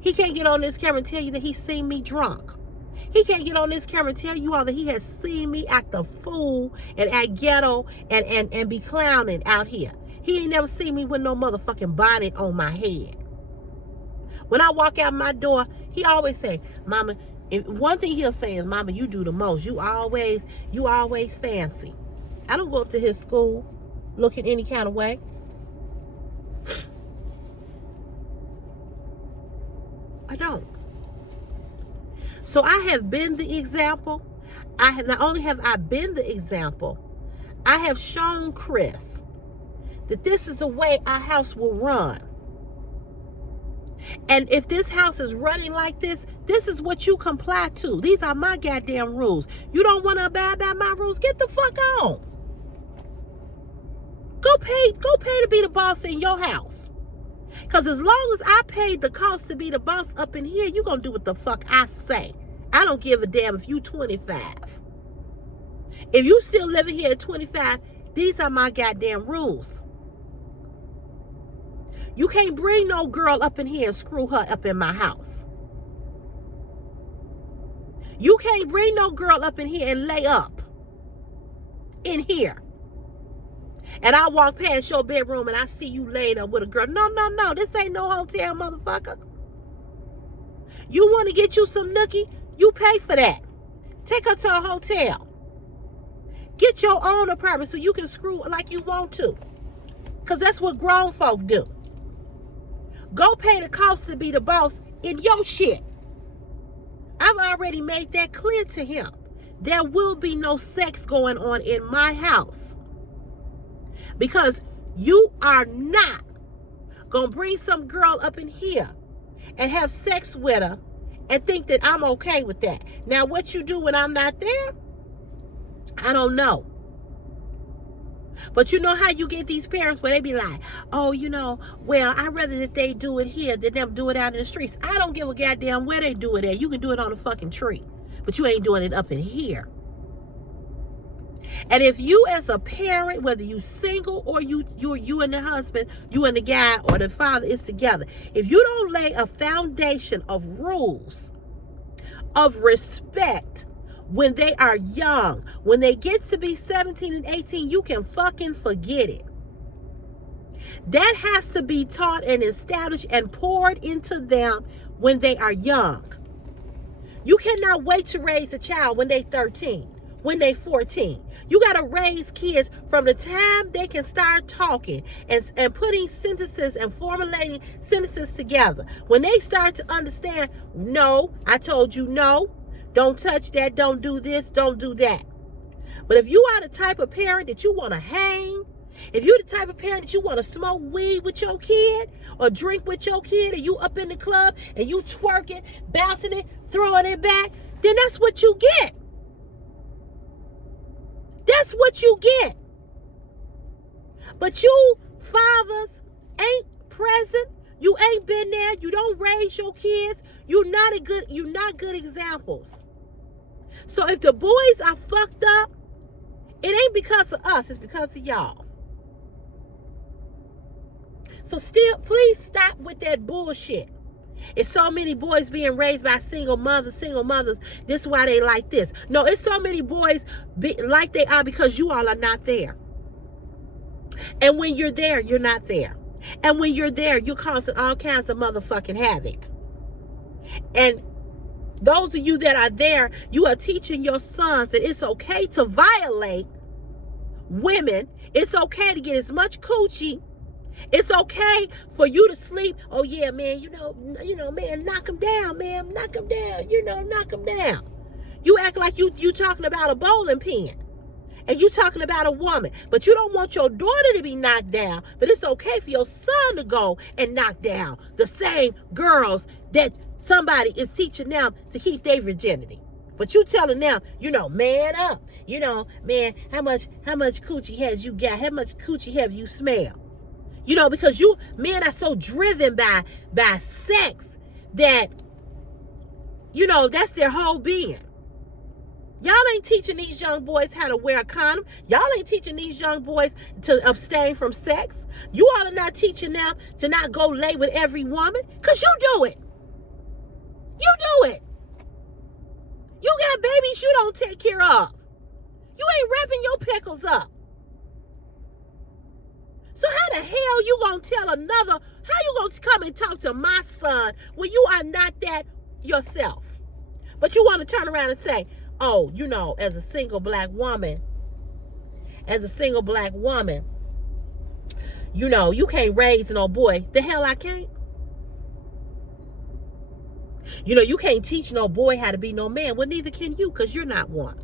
He can't get on this camera and tell you that he's seen me drunk. He can't get on this camera and tell you all that he has seen me act a fool and act ghetto and be clowning out here. He ain't never seen me with no motherfucking bonnet on my head. When I walk out my door, he always say, Mama, one thing he'll say is, Mama, you do the most. You always fancy. I don't go up to his school looking any kind of way. don't. So I have been the example. Not only have I been the example, I have shown Chris that this is the way our house will run. And if this house is running like this, this is what you comply to. These are my goddamn rules. You don't want to abide by my rules? Get the fuck on. Go pay to be the boss in your house. Because as long as I paid the cost to be the boss up in here, you're going to do what the fuck I say. I don't give a damn if you 25. If you still living here at 25, these are my goddamn rules. You can't bring no girl up in here and screw her up in my house. You can't bring no girl up in here and lay up in here. And I walk past your bedroom and I see you laid up with a girl. No. This ain't no hotel, motherfucker. You want to get you some nookie? You pay for that. Take her to a hotel. Get your own apartment so you can screw like you want to. Because that's what grown folk do. Go pay the cost to be the boss in your shit. I've already made that clear to him. There will be no sex going on in my house. Because you are not going to bring some girl up in here and have sex with her and think that I'm okay with that. Now, what you do when I'm not there, I don't know. But you know how you get these parents where they be like, oh, well, I'd rather that they do it here than them do it out in the streets. I don't give a goddamn where they do it at. You can do it on a fucking tree. But you ain't doing it up in here. And if you as a parent, whether you single or you and the husband, you and the guy or the father is together, if you don't lay a foundation of rules, of respect, when they are young, when they get to be 17 and 18, you can fucking forget it. That has to be taught and established and poured into them when they are young. You cannot wait to raise a child when they're 13, when they're 14. You got to raise kids from the time they can start talking and putting sentences and formulating sentences together. When they start to understand, no, I told you no. Don't touch that. Don't do this. Don't do that. But if you are the type of parent that you want to hang, if you're the type of parent that you want to smoke weed with your kid or drink with your kid, and you up in the club and you twerking, bouncing it, throwing it back, then that's what you get. That's what you get. But you fathers ain't present. You ain't been there. You don't raise your kids. You're not good examples. So if the boys are fucked up, it ain't because of us, it's because of y'all. So still, please stop with that bullshit. It's so many boys being raised by single mothers. This is why they like this. No, it's so many boys like they are because you all are not there. And when you're there, you're not there. And when you're there, you're causing all kinds of motherfucking havoc. And those of you that are there, you are teaching your sons that it's okay to violate women. It's okay to get as much coochie. It's okay for you to sleep. Oh yeah, man, man, knock him down, man, knock him down, knock him down. You act like you talking about a bowling pin. And you talking about a woman, but you don't want your daughter to be knocked down, but it's okay for your son to go and knock down the same girls that somebody is teaching them to keep their virginity. But you telling them, man up, man, how much coochie has you got? How much coochie have you smelled? Because men are so driven by sex that, that's their whole being. Y'all ain't teaching these young boys how to wear a condom. Y'all ain't teaching these young boys to abstain from sex. You all are not teaching them to not go lay with every woman, because you do it. You do it. You got babies you don't take care of. You ain't wrapping your pickles up. So how the hell you gonna tell another, how you gonna come and talk to my son when you are not that yourself? But you want to turn around and say, oh, as a single black woman, you can't raise no boy. The hell I can't. You know, you can't teach no boy how to be no man. Well, neither can you, because you're not one.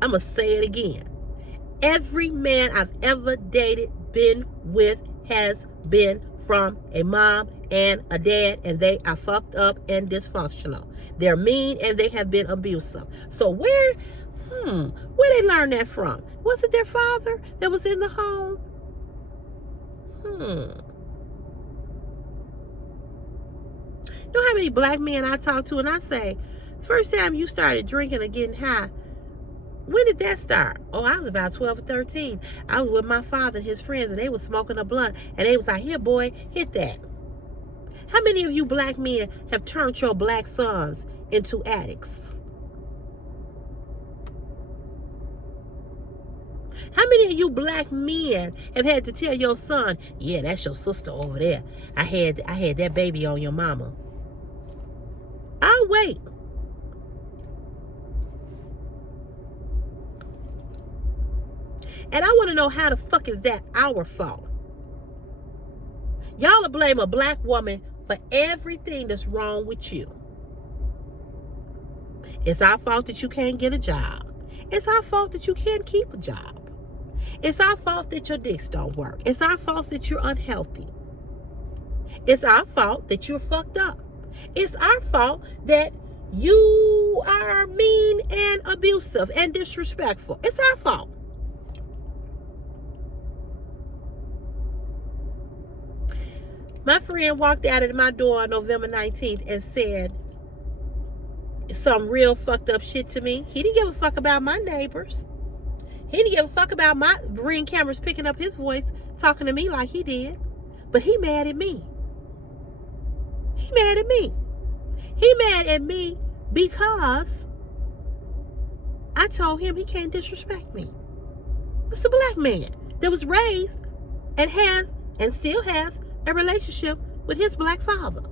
I'm going to say it again. Every man I've ever dated, been with, has been from a mom and a dad, and they are fucked up and dysfunctional. They're mean and they have been abusive. So where they learn that from? Was it their father that was in the home? You know how many black men I talk to and I say, first time you started drinking or getting high, when did that start? Oh, I was about 12 or 13. I was with my father and his friends, and they was smoking a blunt, and they was like, here, boy, hit that. How many of you black men have turned your black sons into addicts? How many of you black men have had to tell your son, yeah, that's your sister over there. I had that baby on your mama. I'll wait. And I want to know, how the fuck is that our fault? Y'all will blame a black woman for everything that's wrong with you. It's our fault that you can't get a job. It's our fault that you can't keep a job. It's our fault that your dicks don't work. It's our fault that you're unhealthy. It's our fault that you're fucked up. It's our fault that you are mean and abusive and disrespectful. It's our fault. My friend walked out of my door on November 19th and said some real fucked up shit to me. He didn't give a fuck about my neighbors. He didn't give a fuck about my Ring cameras picking up his voice, talking to me like he did. But he mad at me. He mad at me. He mad at me because I told him he can't disrespect me. It's a black man that was raised and has and still has a relationship with his black father.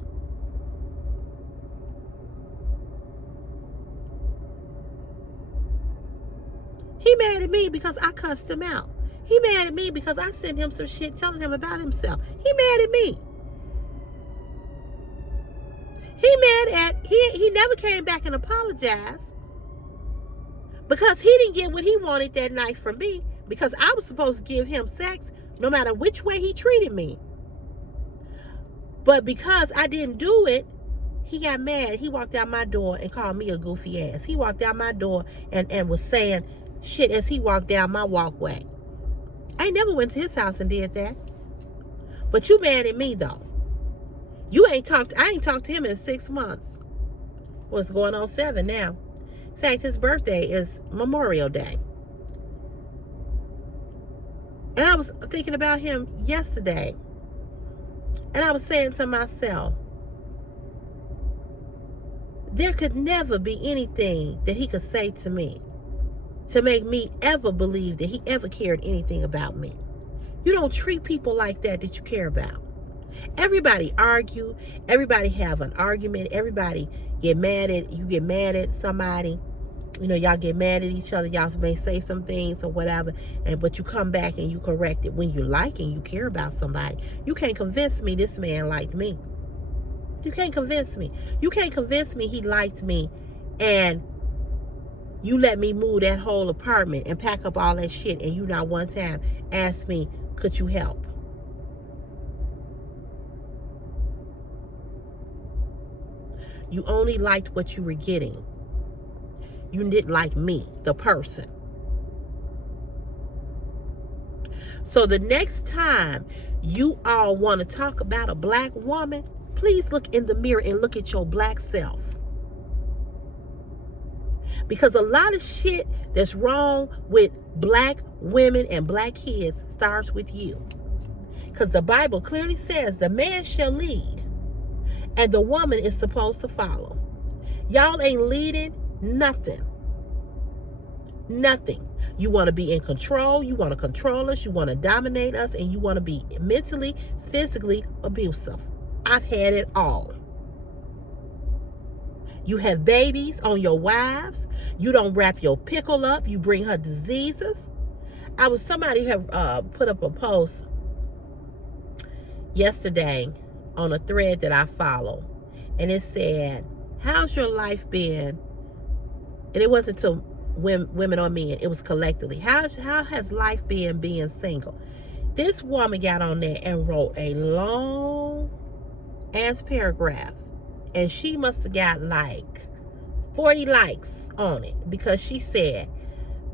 He mad at me because I cussed him out. He mad at me because I sent him some shit telling him about himself. He mad at me. He never came back and apologized because he didn't get what he wanted that night from me, because I was supposed to give him sex no matter which way he treated me. But because I didn't do it, he got mad. He walked out my door and called me a goofy ass. He walked out my door and was saying shit as he walked down my walkway. I ain't never went to his house and did that. But you mad at me though. I ain't talked to him in 6 months. What's going on 7 now? In fact, his birthday is Memorial Day. And I was thinking about him yesterday. And I was saying to myself, there could never be anything that he could say to me to make me ever believe that he ever cared anything about me. You don't treat people like that you care about. Everybody argue. Everybody have an argument. Everybody get mad at somebody. You know, y'all get mad at each other. Y'all may say some things or whatever, but you come back and you correct it when you like and you care about somebody. You can't convince me this man liked me. You can't convince me. You can't convince me he liked me and you let me move that whole apartment and pack up all that shit and you not one time asked me, could you help? You only liked what you were getting. You didn't like me, the person. So the next time you all want to talk about a black woman, please look in the mirror and look at your black self. Because a lot of shit that's wrong with black women and black kids starts with you. Because the Bible clearly says the man shall lead and the woman is supposed to follow. Y'all ain't leading nothing. Nothing. You want to be in control. You want to control us. You want to dominate us. And you want to be mentally, physically abusive. I've had it all. You have babies on your wives. You don't wrap your pickle up. You bring her diseases. Somebody have put up a post yesterday on a thread that I follow, and it said, how's your life been? And it wasn't to women or men, it was collectively. How has life been being single? This woman got on there and wrote a long ass paragraph, and she must have got like 40 likes on it, because she said,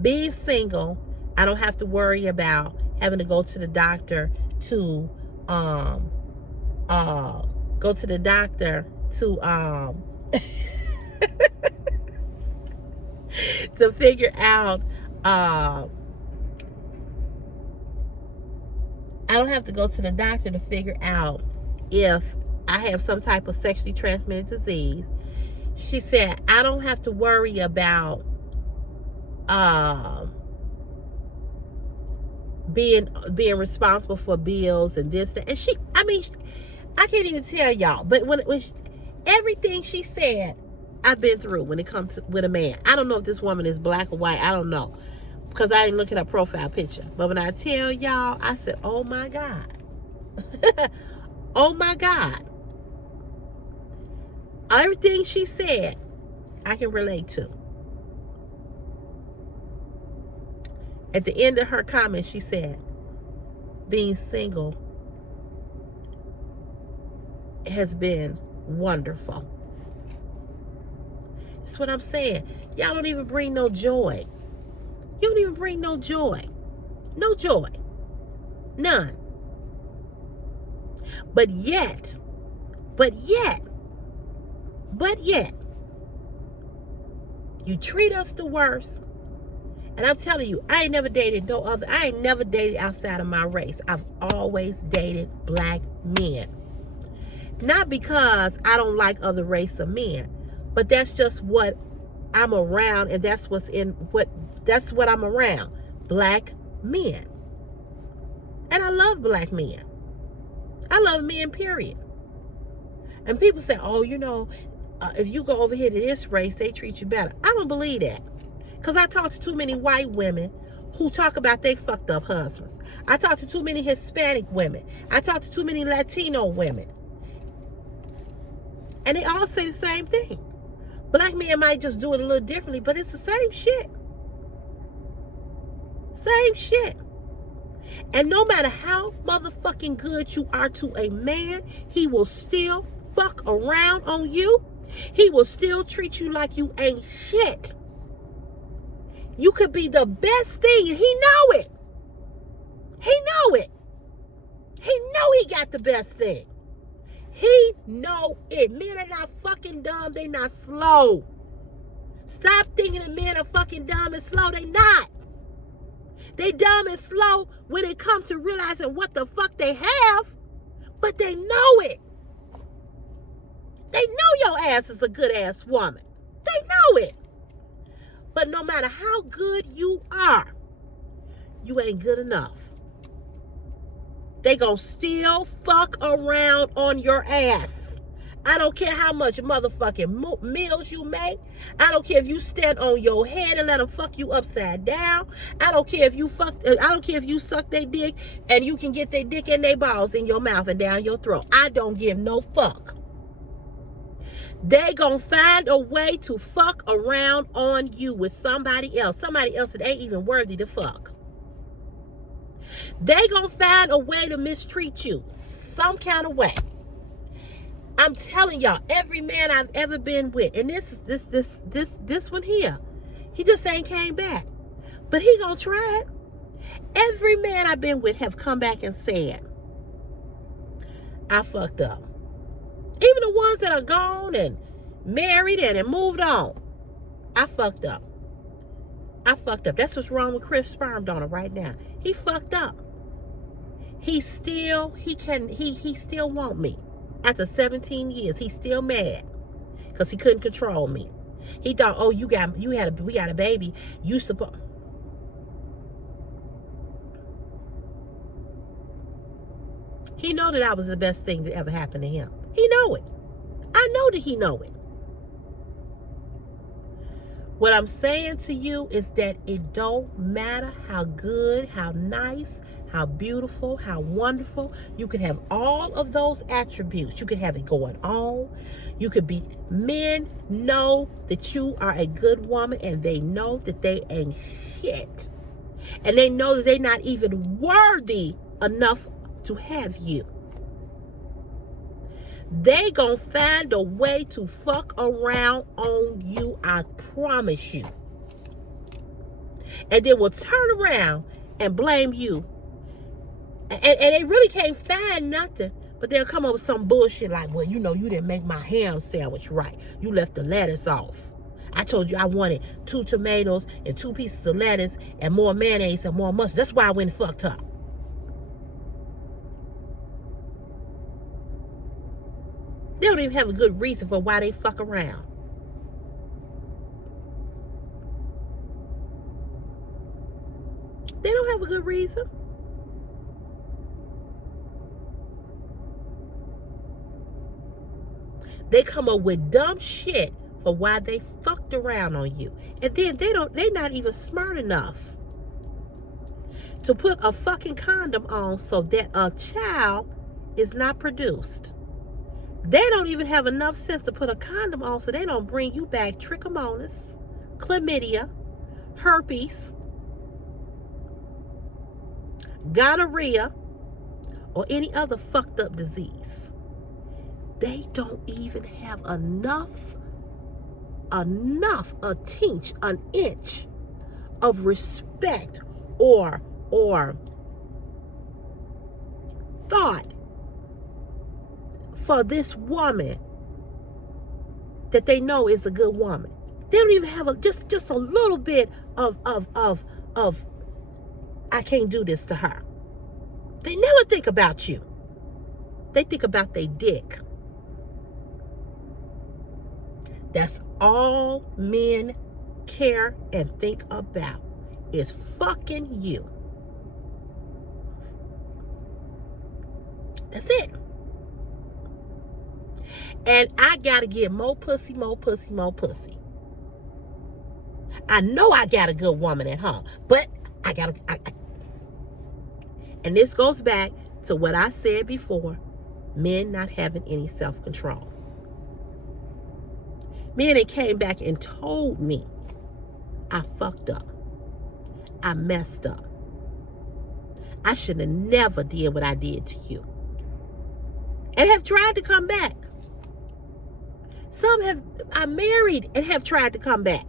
being single, I don't have to worry about having to go to the doctor to to figure out I don't have to go to the doctor to figure out if I have some type of sexually transmitted disease. She said, I don't have to worry about being responsible for bills and this, and I can't even tell y'all, but when everything she said, I've been through when it comes to, with a man. I don't know if this woman is black or white. I don't know, because I didn't look at her profile picture. But when I tell y'all, I said, oh my God. Oh my God. Everything she said, I can relate to. At the end of her comment, she said, being single has been wonderful. That's what I'm saying. Y'all don't even bring no joy. You don't even bring no joy. No joy. None. But yet, you treat us the worst. And I'm telling you, I ain't never dated outside of my race. I've always dated black men. Not because I don't like other race of men, but that's just what I'm around, and that's what I'm around. Black men. And I love black men. I love men, period. And people say, oh, if you go over here to this race, they treat you better. I don't believe that. Because I talk to too many white women who talk about they fucked up husbands. I talk to too many Hispanic women. I talk to too many Latino women. And they all say the same thing. Black men might just do it a little differently, but it's the same shit. Same shit. And no matter how motherfucking good you are to a man, he will still fuck around on you. He will still treat you like you ain't shit. You could be the best thing, and he know it. He know it. He know he got the best thing. He know it. Men are not fucking dumb. They not slow. Stop thinking that men are fucking dumb and slow. They not. They dumb and slow when it comes to realizing what the fuck they have, but they know it. They know your ass is a good ass woman. They know it. But no matter how good you are, you ain't good enough. They gonna still fuck around on your ass. I don't care how much motherfucking meals you make. I don't care if you stand on your head and let them fuck you upside down. I don't care if you suck their dick and you can get their dick and their balls in your mouth and down your throat. I don't give no fuck. They gonna find a way to fuck around on you with somebody else that ain't even worthy to fuck. They gonna find a way to mistreat you some kind of way. I'm telling y'all, every man I've ever been with, and this one here, he just ain't came back, but he gonna try it. Every man I've been with have come back and said, I fucked up. Even the ones that are gone and married and moved on, I fucked up. That's what's wrong with Chris Sperm Donor right now. He fucked up. He still want me. After 17 years, he's still mad because he couldn't control me. He thought, oh, we got a baby. You supposed. He know that I was the best thing that ever happened to him. He know it. I know that he know it. What I'm saying to you is that it don't matter how good, how nice, how beautiful, how wonderful. You could have all of those attributes. You could have it going on. You could be, men know that you are a good woman, and they know that they ain't shit. And they know that they're not even worthy enough to have you. They gonna find a way to fuck around on you, I promise you. And then will turn around and blame you. And they really can't find nothing, but they'll come up with some bullshit like, well, you know, you didn't make my ham sandwich right. You left the lettuce off. I told you I wanted 2 tomatoes and 2 pieces of lettuce and more mayonnaise and more mustard. That's why I went and fucked up. They don't even have a good reason for why they fuck around. They don't have a good reason. They come up with dumb shit for why they fucked around on you. And then they're not even smart enough to put a fucking condom on so that a child is not produced. They don't even have enough sense to put a condom on so they don't bring you back trichomonas, chlamydia, herpes, gonorrhea, or any other fucked up disease. They don't even have enough, a tinge, an inch of respect or thought for this woman that they know is a good woman. They don't even have just a little bit of I can't do this to her. They never think about you. They think about their dick. That's all men care and think about is fucking you. That's it. And I gotta get more pussy, more pussy, more pussy. I know I got a good woman at home, but and this goes back to what I said before, men not having any self-control. Men that came back and told me I fucked up. I messed up. I should have never did what I did to you. And have tried to come back. Some are married and have tried to come back.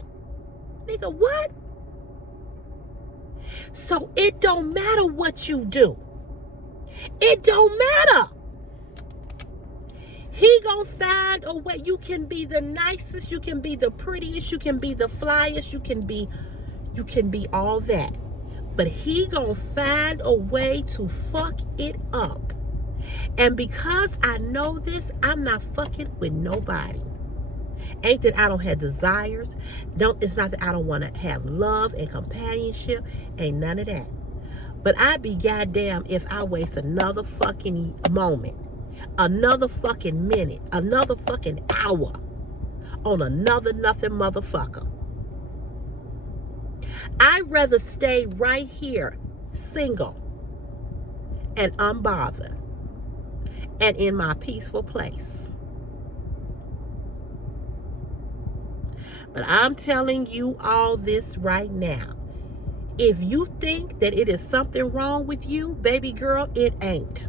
Nigga, what? So it don't matter what you do. It don't matter. He gonna find a way. You can be the nicest, you can be the prettiest, you can be the flyest, you can be all that. But he gonna find a way to fuck it up. And because I know this, I'm not fucking with nobody. Ain't that I don't have desires. It's not that I don't want to have love and companionship. Ain't none of that. But I'd be goddamn if I waste another fucking moment, another fucking minute, another fucking hour on another nothing motherfucker. I'd rather stay right here, single and unbothered and in my peaceful place. But I'm telling you all this right now. If you think that it is something wrong with you, baby girl, it ain't.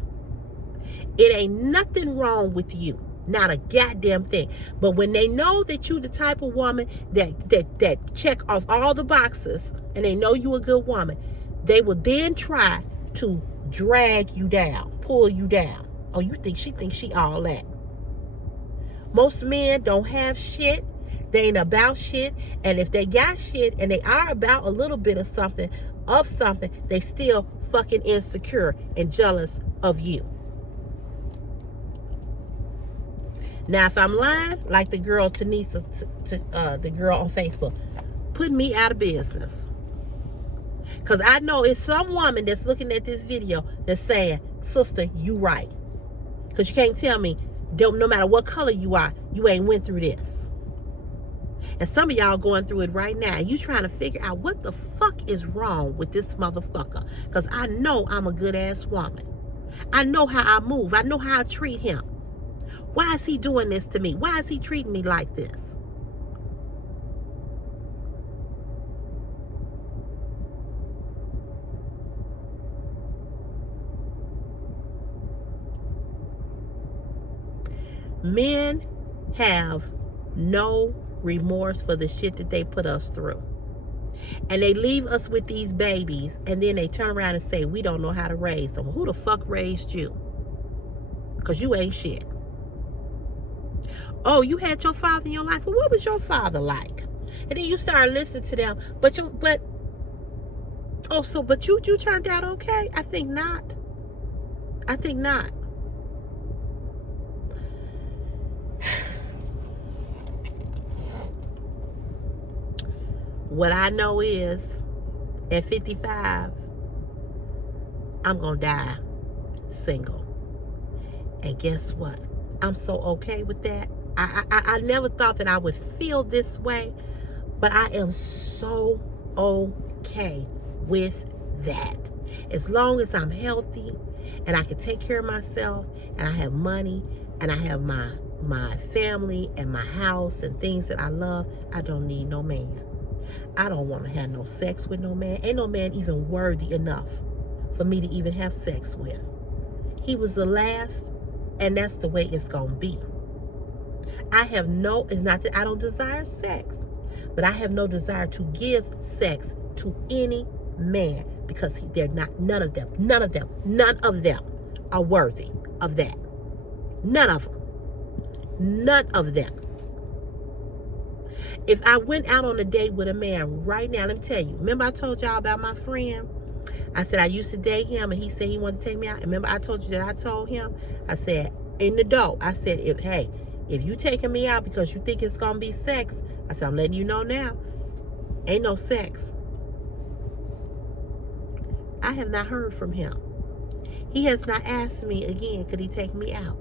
It ain't nothing wrong with you. Not a goddamn thing. But when they know that you the type of woman that check off all the boxes and they know you a good woman, they will then try to drag you down, pull you down. Oh, you think she all that. Most men don't have shit. They ain't about shit. And if they got shit and they are about a little bit of something, they still fucking insecure and jealous of you. Now, if I'm lying, like the girl Tanisa, the girl on Facebook, put me out of business. Because I know it's some woman that's looking at this video that's saying, sister, you right. Because you can't tell me, no matter what color you are, you ain't went through this. And some of y'all going through it right now. You trying to figure out what the fuck is wrong with this motherfucker. Because I know I'm a good ass woman. I know how I move. I know how I treat him. Why is he doing this to me? Why is he treating me like this? Men have no remorse for the shit that they put us through. And they leave us with these babies, and then they turn around and say, we don't know how to raise them. Who the fuck raised you? Because you ain't shit. Oh, you had your father in your life. Well, what was your father like? And then you start listening to them. But you turned out okay? I think not. I think not. What I know is, at 55, I'm going to die single. And guess what? I'm so okay with that. I never thought that I would feel this way, but I am so okay with that. As long as I'm healthy and I can take care of myself and I have money and I have my family and my house and things that I love, I don't need no man. I don't want to have no sex with no man. Ain't no man even worthy enough for me to even have sex with. He was the last, and that's the way it's going to be. It's not that I don't desire sex, but I have no desire to give sex to any man because they're not, none of them are worthy of that. None of them. If I went out on a date with a man right now, let me tell you, remember I told y'all about my friend? I said I used to date him and he said he wanted to take me out. And remember I told you that I told him? I said, in the door, I said, if you taking me out because you think it's going to be sex, I said, I'm letting you know now, ain't no sex. I have not heard from him. He has not asked me again, could he take me out?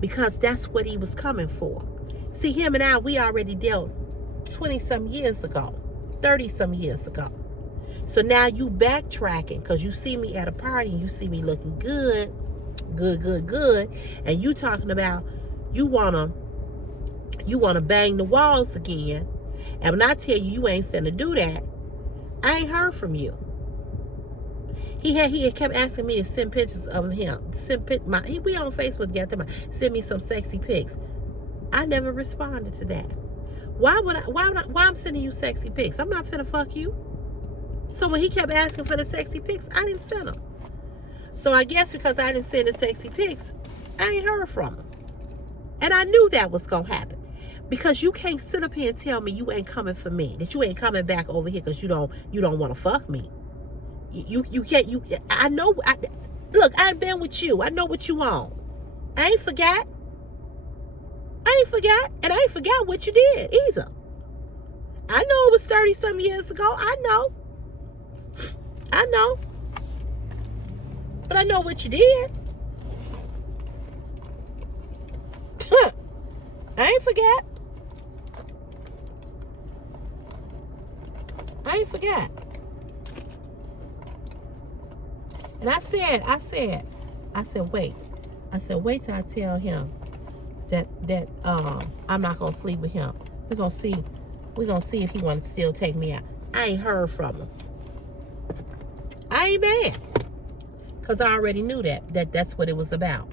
Because that's what he was coming for. See, him and I, we already dealt 20-some years ago, 30-some years ago. So now you backtracking because you see me at a party and you see me looking good, and you talking about you wanna bang the walls again. And when I tell you ain't finna do that, I ain't heard from you. He had kept asking me to send pictures of him. We on Facebook together. Send me some sexy pics. I never responded to that. Why I'm sending you sexy pics? I'm not finna fuck you. So when he kept asking for the sexy pics, I didn't send them. So I guess because I didn't send the sexy pics, I ain't heard from him. And I knew that was gonna happen. Because you can't sit up here and tell me you ain't coming for me, that you ain't coming back over here because you don't want to fuck me. You can't. I know. Look, I've been with you. I know what you want. I ain't forgot. And I ain't forgot what you did either. I know it was 30-some years ago. I know. But I know what you did. I ain't forgot. And I said, wait. I said, wait till I tell him that I'm not gonna sleep with him. We're gonna see if he wants to still take me out. I ain't heard from him. I ain't mad. Because I already knew that's what it was about.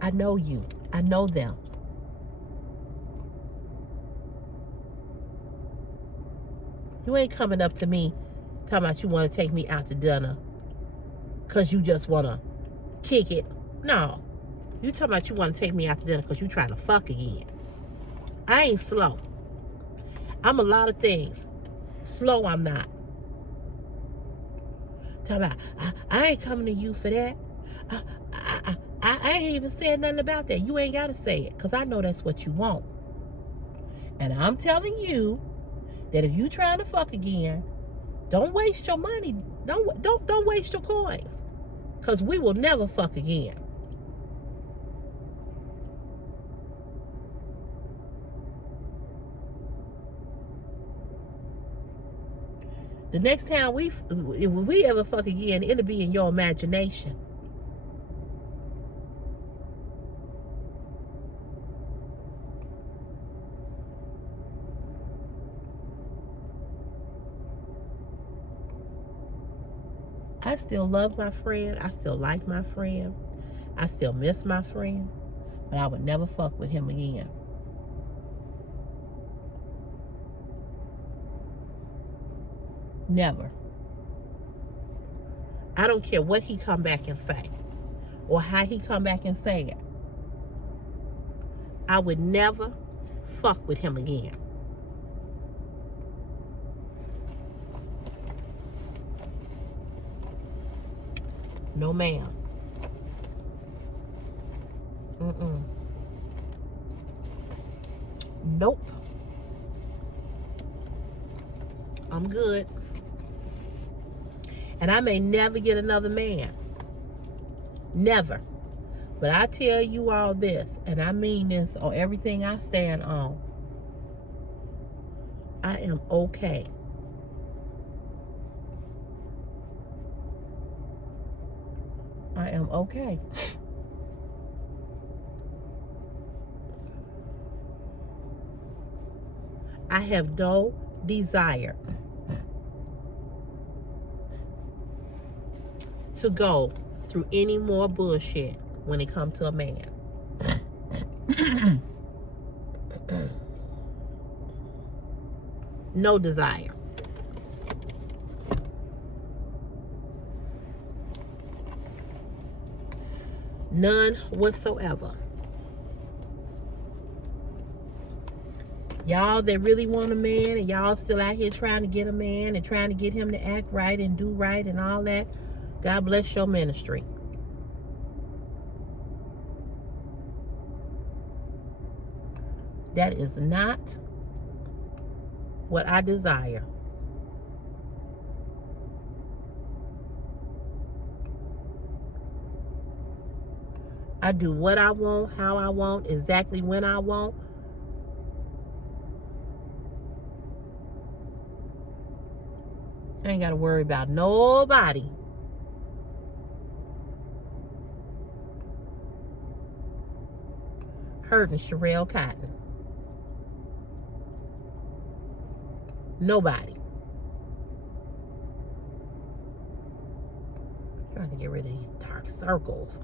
I know you. I know them. You ain't coming up to me talking about you want to take me out to dinner because you just want to kick it. No. You talking about you want to take me out to dinner because you trying to fuck again. I ain't slow. I'm a lot of things. Slow I'm not. Talking about, I ain't coming to you for that. I ain't even said nothing about that. You ain't got to say it because I know that's what you want. And I'm telling you that if you trying to fuck again, don't waste your money. Don't waste your coins. Because we will never fuck again. The next time if we ever fuck again, it'll be in your imagination. I still love my friend. I still like my friend. I still miss my friend. But I would never fuck with him again. Never. I don't care what he come back and say. Or how he come back and say it. I would never fuck with him again. No, ma'am. Nope. I'm good. And I may never get another man. Never. But I tell you all this, and I mean this on everything I stand on. I am okay. I am okay. I have no desire to go through any more bullshit when it comes to a man. No desire. None whatsoever. Y'all that really want a man and y'all still out here trying to get a man and trying to get him to act right and do right and all that, God bless your ministry. That is not what I desire. I do what I want, how I want, exactly when I want. I ain't got to worry about nobody. Hurting Sherelle Cotton. Nobody. I'm trying to get rid of these dark circles.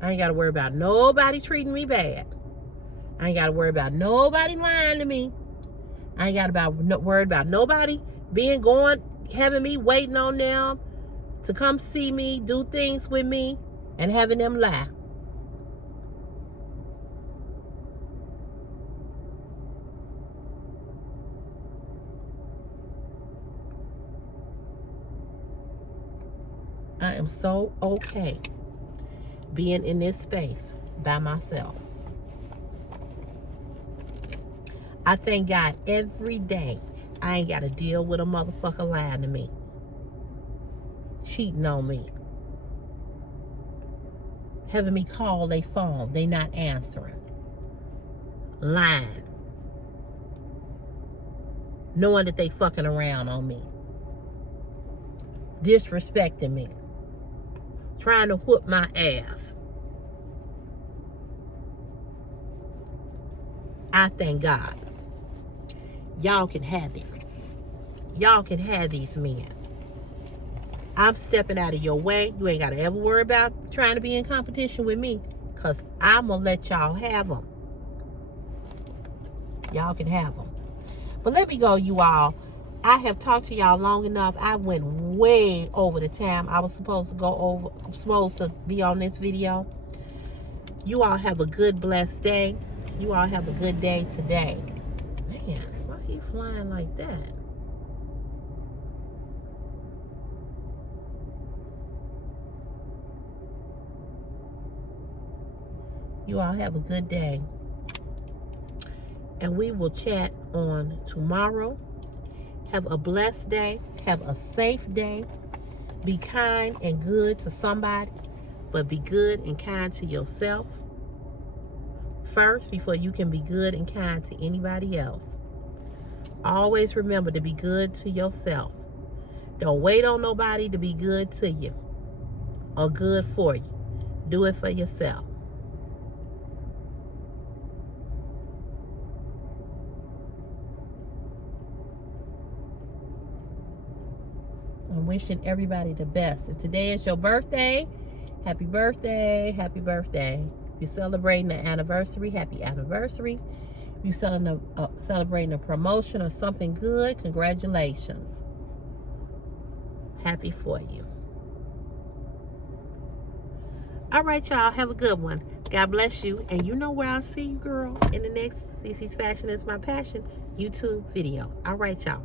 I ain't got to worry about nobody treating me bad. I ain't got to worry about nobody lying to me. I ain't got to worry about nobody having me waiting on them to come see me, do things with me, and having them lie. I am so okay being in this space by myself. I thank God every day I ain't got to deal with a motherfucker lying to me, cheating on me, having me call their phone, they not answering, lying, knowing that they fucking around on me, disrespecting me, trying to whoop my ass. I thank God. Y'all can have it. Y'all can have these men. I'm stepping out of your way. You ain't got to ever worry about trying to be in competition with me, because I'm going to let y'all have them. Y'all can have them. But let me go, you all. I have talked to y'all long enough. I went way over the time I was supposed to be on this video. You all have a good, blessed day. You all have a good day today. Man, why are you flying like that? You all have a good day. And we will chat on tomorrow. Have a blessed day. Have a safe day. Be kind and good to somebody, but be good and kind to yourself first before you can be good and kind to anybody else. Always remember to be good to yourself. Don't wait on nobody to be good to you or good for you. Do it for yourself. I'm wishing everybody the best. If today is your birthday, happy birthday, happy birthday. If you're celebrating an anniversary, happy anniversary. If you're celebrating a promotion or something good, congratulations. Happy for you. All right, y'all. Have a good one. God bless you. And you know where I'll see you, girl, in the next CC's Fashion is My Passion YouTube video. All right, y'all.